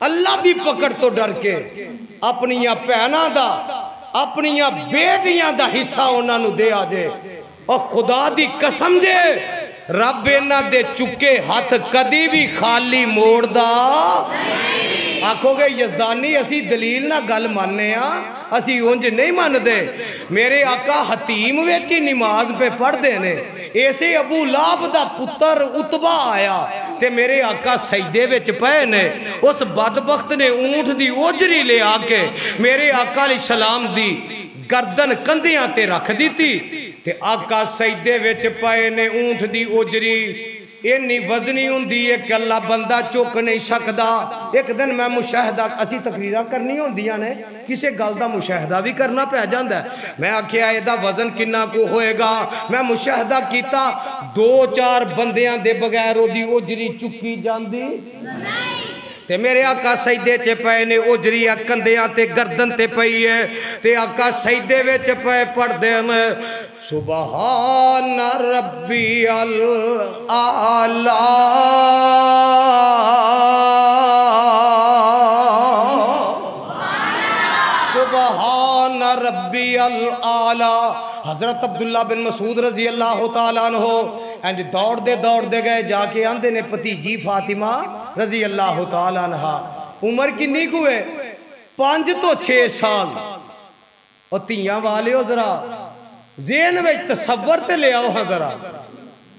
اللہ دی پکڑ تو ڈر کے اپنیاں پہنا دا اپنیاں بیٹیاں دا حصہ انہاں نو دے آجے اور خدا دی قسم دے رب انہاں دے چکے ہاتھ کدی بھی خالی موڑ دا آکھو گے یزدانی اسی دلیل نہ گل ماننے ہاں اسی اونج نہیں مان دے میرے آقا حتیم ویچی نماز پہ پڑھ دینے ایسے ابو لاب دا پتر اتبا آیا تے میرے آقا سجدے وچ پئے نے اس بدبخت نے اونٹ دی اوجری لے آکے میرے آقا علیہ السلام دی گردن کندیاں تے رکھ دیتی تے آقا سجدے وچ پئے نے اونٹ دی اوجری اینی وزنی ہوں دیئے کہ اللہ بندہ چوک نہیں سکدا ایک دن میں مشاہدہ اسی تقریرہ کرنی ہوں دیا نے کسے گل دا مشاہدہ بھی کرنا پہ جاندہ ہے میں آکھیا ایدہ وزن کنہ کو ہوئے گا میں مشاہدہ کیتا 2-4 بندیاں دے بغیر او دی اوجری چکی جاندی تے میرے آقا سجدے چے پئے نے اوجری کندیاں تے گردن تے پئی ہے تے آقا سجدے وچ پئے پڑھ دے میں سبحان ربی العالی سبحان ربی العالی حضرت عبداللہ بن مسعود رضی اللہ تعالیٰ عنہ انج دوڑ دے گئے جا کے آندے نے پتیجی فاطمہ رضی اللہ تعالیٰ عنہ عمر کنی کوئے 5 تو 6 سال اور تیاں والے ہو ذرا ذہن وچ تصور تے لے آؤ ہاں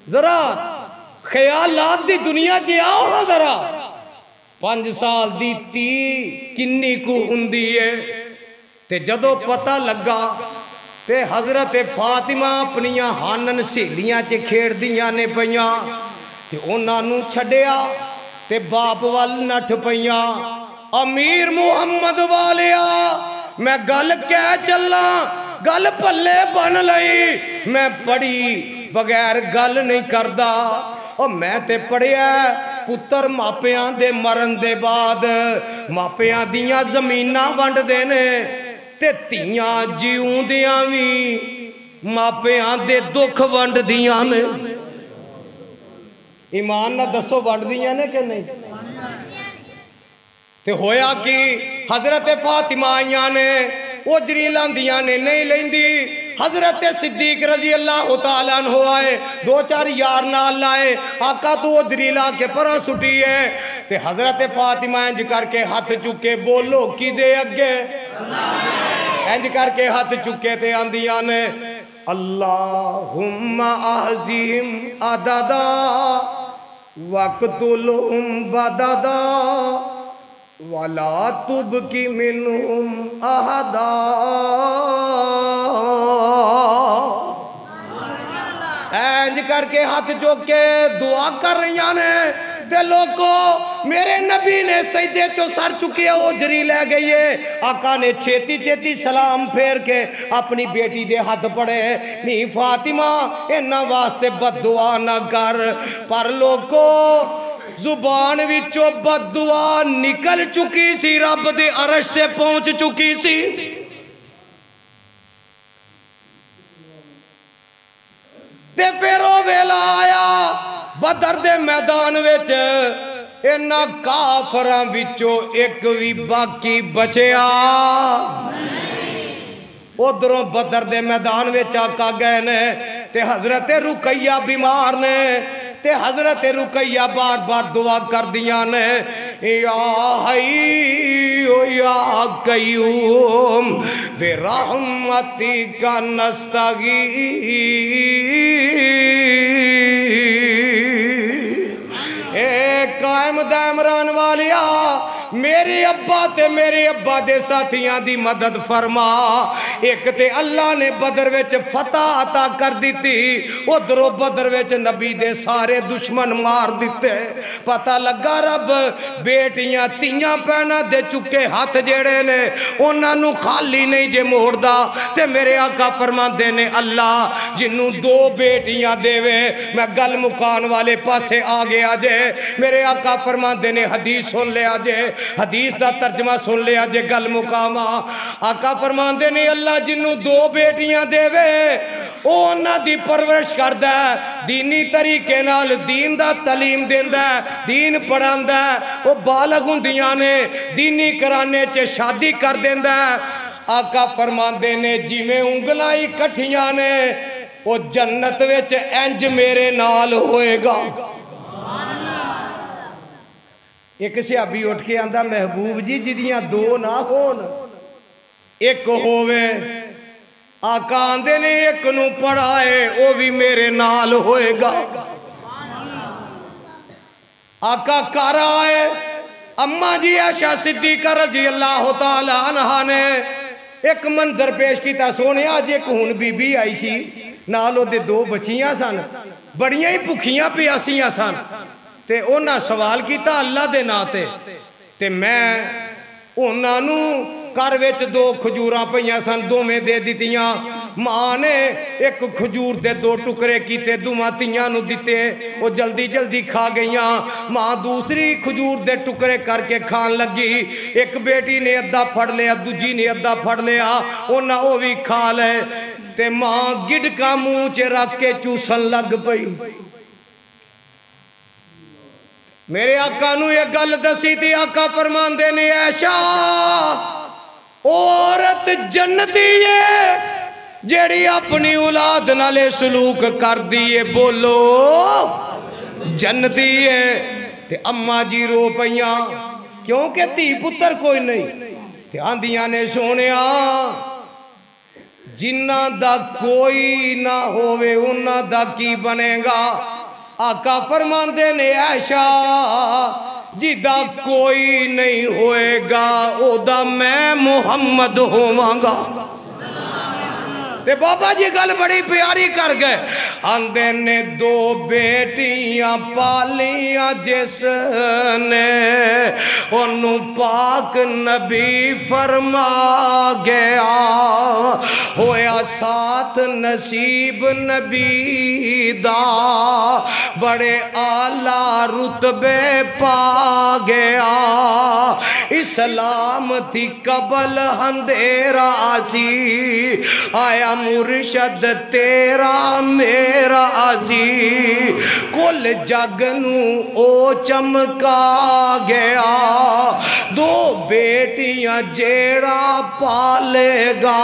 ذرا خیالات دی دنیا چے آؤ ہاں ذرا 5 سال دی تی کنی کو ہندی ہے تے جدو پتہ لگا تے حضرت فاطمہ اپنیاں ہانن سہیلیاں چے کھیڑ دیاں نے پئیاں تے انہاں نو چھڈیا تے باپ وال نٹھ پئیاں امیر محمد والیا میں گل کہہ چلا گل پلے بن لئی میں پڑھی بغیر گل نہیں کردا اور میں تے پڑھیا پتر ماپیاں دے مرن دے بعد ماپیاں دیاں زمیناں ونڈ دینے تے تیاں جیوں دیاں وی ماپیاں دے دکھ ونڈ دیاں نے ایمان نہ دسو ونڈ دیاں نے کہ نہیں تے ہویا کہ حضرت فاطمہ آئیاں نے اجری لاندیاں نے نہیں لیندی حضرت صدیق رضی اللہ تعالیٰ عنہ آئے دو چار یار نال لائے آقا تو اجری لا کے پرہ سٹی ہے تے حضرت فاطمہ انج کر کے ہاتھ چکے بولو کی دے اگے انج کر کے ہاتھ چکے تے آندیاں نے اللہم اعظم عددا وقتلہم بددا وَلَا تُبْكِ مِنْهُمْ أَحَدًا اینج کر کے ہاتھ چوک کے دعا کر رہی نے تے لوگوں میرے نبی نے سجدے چو سر چکی ہے اجری لے گئی ہے آقا نے چھیتی چھیتی سلام پھیر کے اپنی بیٹی دے ہاتھ پڑے نہیں فاطمہ انہا واسطے بد دعا نہ کر پر لوگوں زبان وچوں بد دعا نکل چکی سی رب دے عرش تے پہنچ چکی سی تے پیرو ویلا آیا بدر دے میدان وچ انہاں کافراں وچوں ایک وی باقی بچیا ادھروں بدر دے میدان وچ آقا گئے نے تے حضرت رقیہ بیمار نے تے حضرت رقیہ بار بار دعا کر دیا نے یا حیو یا قیوم برحمتک نستغیث اے قائم دائمران والیا میرے ابا تے میرے ابا دے ساتھیاں دی مدد فرما ایک تے اللہ نے بدر وچ فتح عطا کر دیتی ادھروں بدر وچ نبی دے سارے دشمن مار دیتے پتہ لگا رب بیٹیاں تیاں پہنا دے چکے ہاتھ جیڑے نے انہاں نو خالی نہیں جے موڑ دا تے میرے آقا فرماندے نے اللہ جنوں دو بیٹیاں دے وے میں گل مکان والے پاسے آگے آجے میرے آقا فرماندے نے حدیث سن لے آجے حدیث دا ترجمہ سن لیا جے گل مقامہ آقا فرماندے نے اللہ جنوں دو بیٹیاں دے وے او انہاں دی پرورش کردہ ہے دینی طریقے نال دین دا تعلیم دیندہ ہے دین پڑھاندہ ہے او بالغ ہوندیاں نے دینی کرانے چے شادی کر دیندہ ہے آقا فرماندے نے جی میں انگلائی کٹھیاں نے او جنت وچ انج میرے نال ہوئے گا ایک صحابی اٹھ کے آندہ محبوب جی جدیاں دو نہ ہون ایک ہووے آقا آندے نے ایک نو پڑھائے وہ بھی میرے نال ہوئے گا آقا کر آئے اماں جی عائشہ صدیقہ رضی اللہ تعالیٰ عنہ نے ایک منظر پیش کیتا سونے آج ایک ہون بی بی آئی سی نالو دے دو بچیاں سن بڑیاں ہی پکھیاں پیاسیاں سن تے انہاں سوال کیتا اللہ دے ناتے تے میں انہاں نو کر وچ دو کھجوراں پئیاں سن دو میں دے دیتیاں ماں نے ایک کھجور دے دو ٹکرے کیتے دوماں تیاں نو دیتے وہ جلدی جلدی کھا گئیاں ماں دوسری کھجور دے ٹکرے کر کے کھان لگی ایک بیٹی نے ادھا پھڑ لیا دوجی نے ادھا پھڑ لیا انہاں وہ بھی کھا لے تے ماں گڑ کا منہ چے رکھ کے چوسن لگ پئی میرے آقا نو یہ گل دسی تھی آقا فرماندے نے عائشہ عورت جنتی ہے جیڑی اپنی اولاد نالے سلوک کر دیئے بولو جنتی ہے تے اماں جی رو پئیاں کیونکہ تی پتر کوئی نہیں تے آندیاں نے سونیا جنہ دا کوئی نہ ہوئے انہ دا کی بنے گا آقا فرماندے نے عائشہ جدہ کوئی نہیں ہوئے گا او دا میں محمد ہوں گا تے بابا جی گل بڑی پیاری کر گئے آندے نے دو بیٹیاں پالیاں جس نے انہوں پاک نبی فرما گیا ہویا ساتھ نصیب نبی دا بڑے اعلیٰ رتبے پا گیا اسلام تھی قبل اندھیرا سی آیا مرشد تیرا میرا سی کل جگ نوں او چمکا گیا دو بیٹیاں جیڑا پالے گا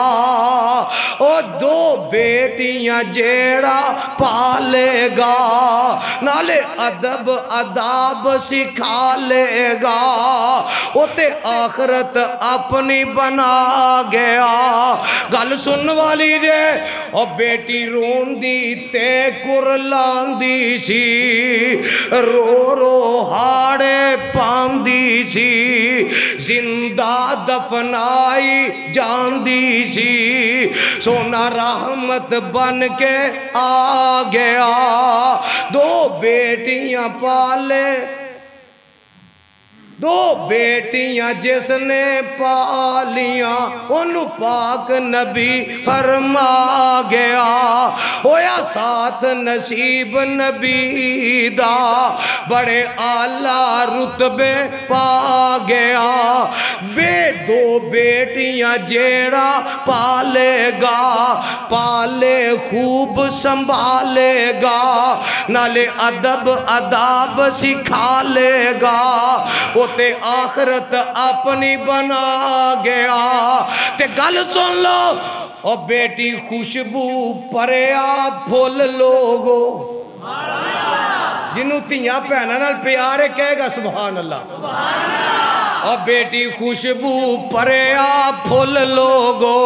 او دو بیٹیاں جیڑا پالے گا نالے ادب اداب سکھا لے گا او تے آخرت اپنی بنا گیا گل سن والی جے او بیٹی رون دی تے کرلان دی سی رو رو ہاڑے پان دی سی زندہ دفنائی جان دی سی سونا رحمت بن کے آ گیا دو بیٹیاں پالے دو بیٹیاں جس نے پالیاں انہوں پاک نبی فرما گیا ہویا ساتھ نصیب نبی دا بڑے اعلیٰ رتبے پا گیا دو بیٹیاں جیڑا پالے گا پالے خوب سنبھالے گا نالے ادب اداب سکھا لے گا تے آخرت اپنی بنا گیا تے گل سن لو او بیٹی خوشبو پریا پھول لوگو جنہوں تیاں پہنا نال پیارے کہے گا سبحان اللہ اور بیٹی خوشبو پریا پھول لوگو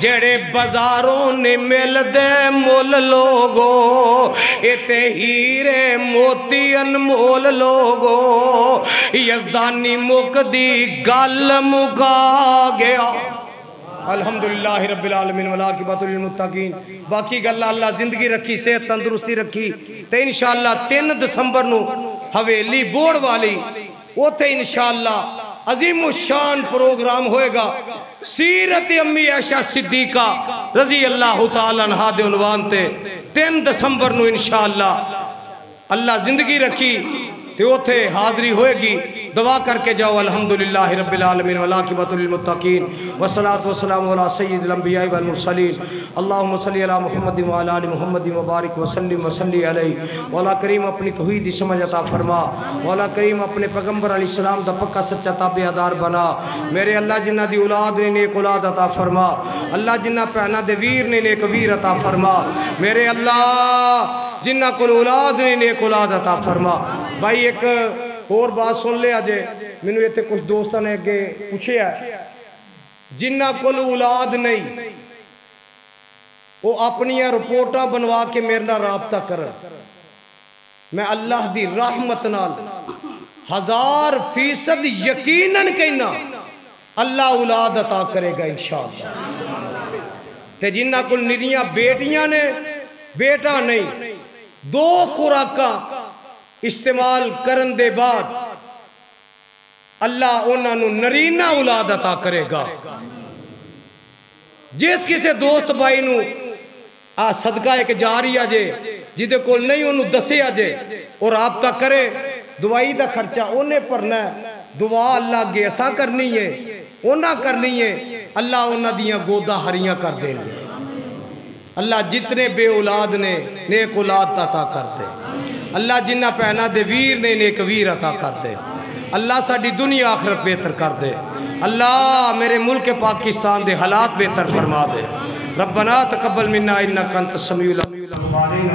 جڑے بازاروں نے مل دے مول لوگو اتے ہیرے موتی انمول لوگو یزدانی مقدی گل مکا گیا الحمدللہ رب العالمین والعاقبۃ للمتقین باقی گل اللہ زندگی رکھی صحت تندرستی رکھی تے انشاءاللہ 3 دسمبر نو حویلی بورڈ والی اوتے انشاءاللہ عظیم الشان پروگرام ہوئے گا سیرت امی عائشہ صدیقہ رضی اللہ تعالیٰ عنہا دے عنوان تے 3 دسمبر نو انشاءاللہ اللہ زندگی رکھی تے اوتے حاضری ہوئے گی دعا کر کے جاؤ الحمدللہ رب العالمین والعاقبۃ للمتقین والصلاة والسلام علی سید الانبیاء والمرسلین اللہم صلی علی محمد وعلی آل محمد مبارک وسلم وصلی علیہ مولا کریم اپنی توحید سمجھ عطا فرما مولا کریم اپنے پیغمبر علیہ السلام دا پکا سچا تابعدار بنا میرے اللہ جنہ دی اولاد نے نیک اولاد عطا فرما اللہ جنہ پہنا دے ویر نے نیک ویر عطا فرما میرے اللہ جنہ کل اولاد نے نیک اولاد عطا فرما بھائی ایک اور بات سن لے آجے میں نے یہ کچھ دوستہ نے پوچھے ہے جنہ کل اولاد نہیں وہ اپنی رپورٹاں بنوا کے میرے نہ رابطہ کر میں اللہ دی رحمت نال 1000% یقیناً کہنا اللہ اولاد عطا کرے گا انشاءاللہ تے جنہ کل نریاں بیٹیاں نے بیٹا نہیں 2 خوراکاں استعمال کرن دے بعد اللہ انہاں نو نرینہ اولاد عطا کرے گا جس کسے دوست بھائی نو صدقہ ایک جاری آجے جیدے کول نہیں انہوں دسے آجے اور رابطہ کرے دعائی دا خرچہ انہیں پرنا ہے دعا اللہ گے ایسا کرنی ہے انہاں کرنی ہے اللہ انہاں دیاں گودہ ہریاں کر دیں گے اللہ جتنے بے اولاد نے نیک اولاد عطا کر دے اللہ جنہ پہنا دے ویر نے نیک ویر عطا کر دے اللہ ساڑی دنیا آخرت بہتر کر دے اللہ میرے ملک پاکستان دے حالات بہتر فرما دے ربنا تقبل منا انکا انت السمیع العلیم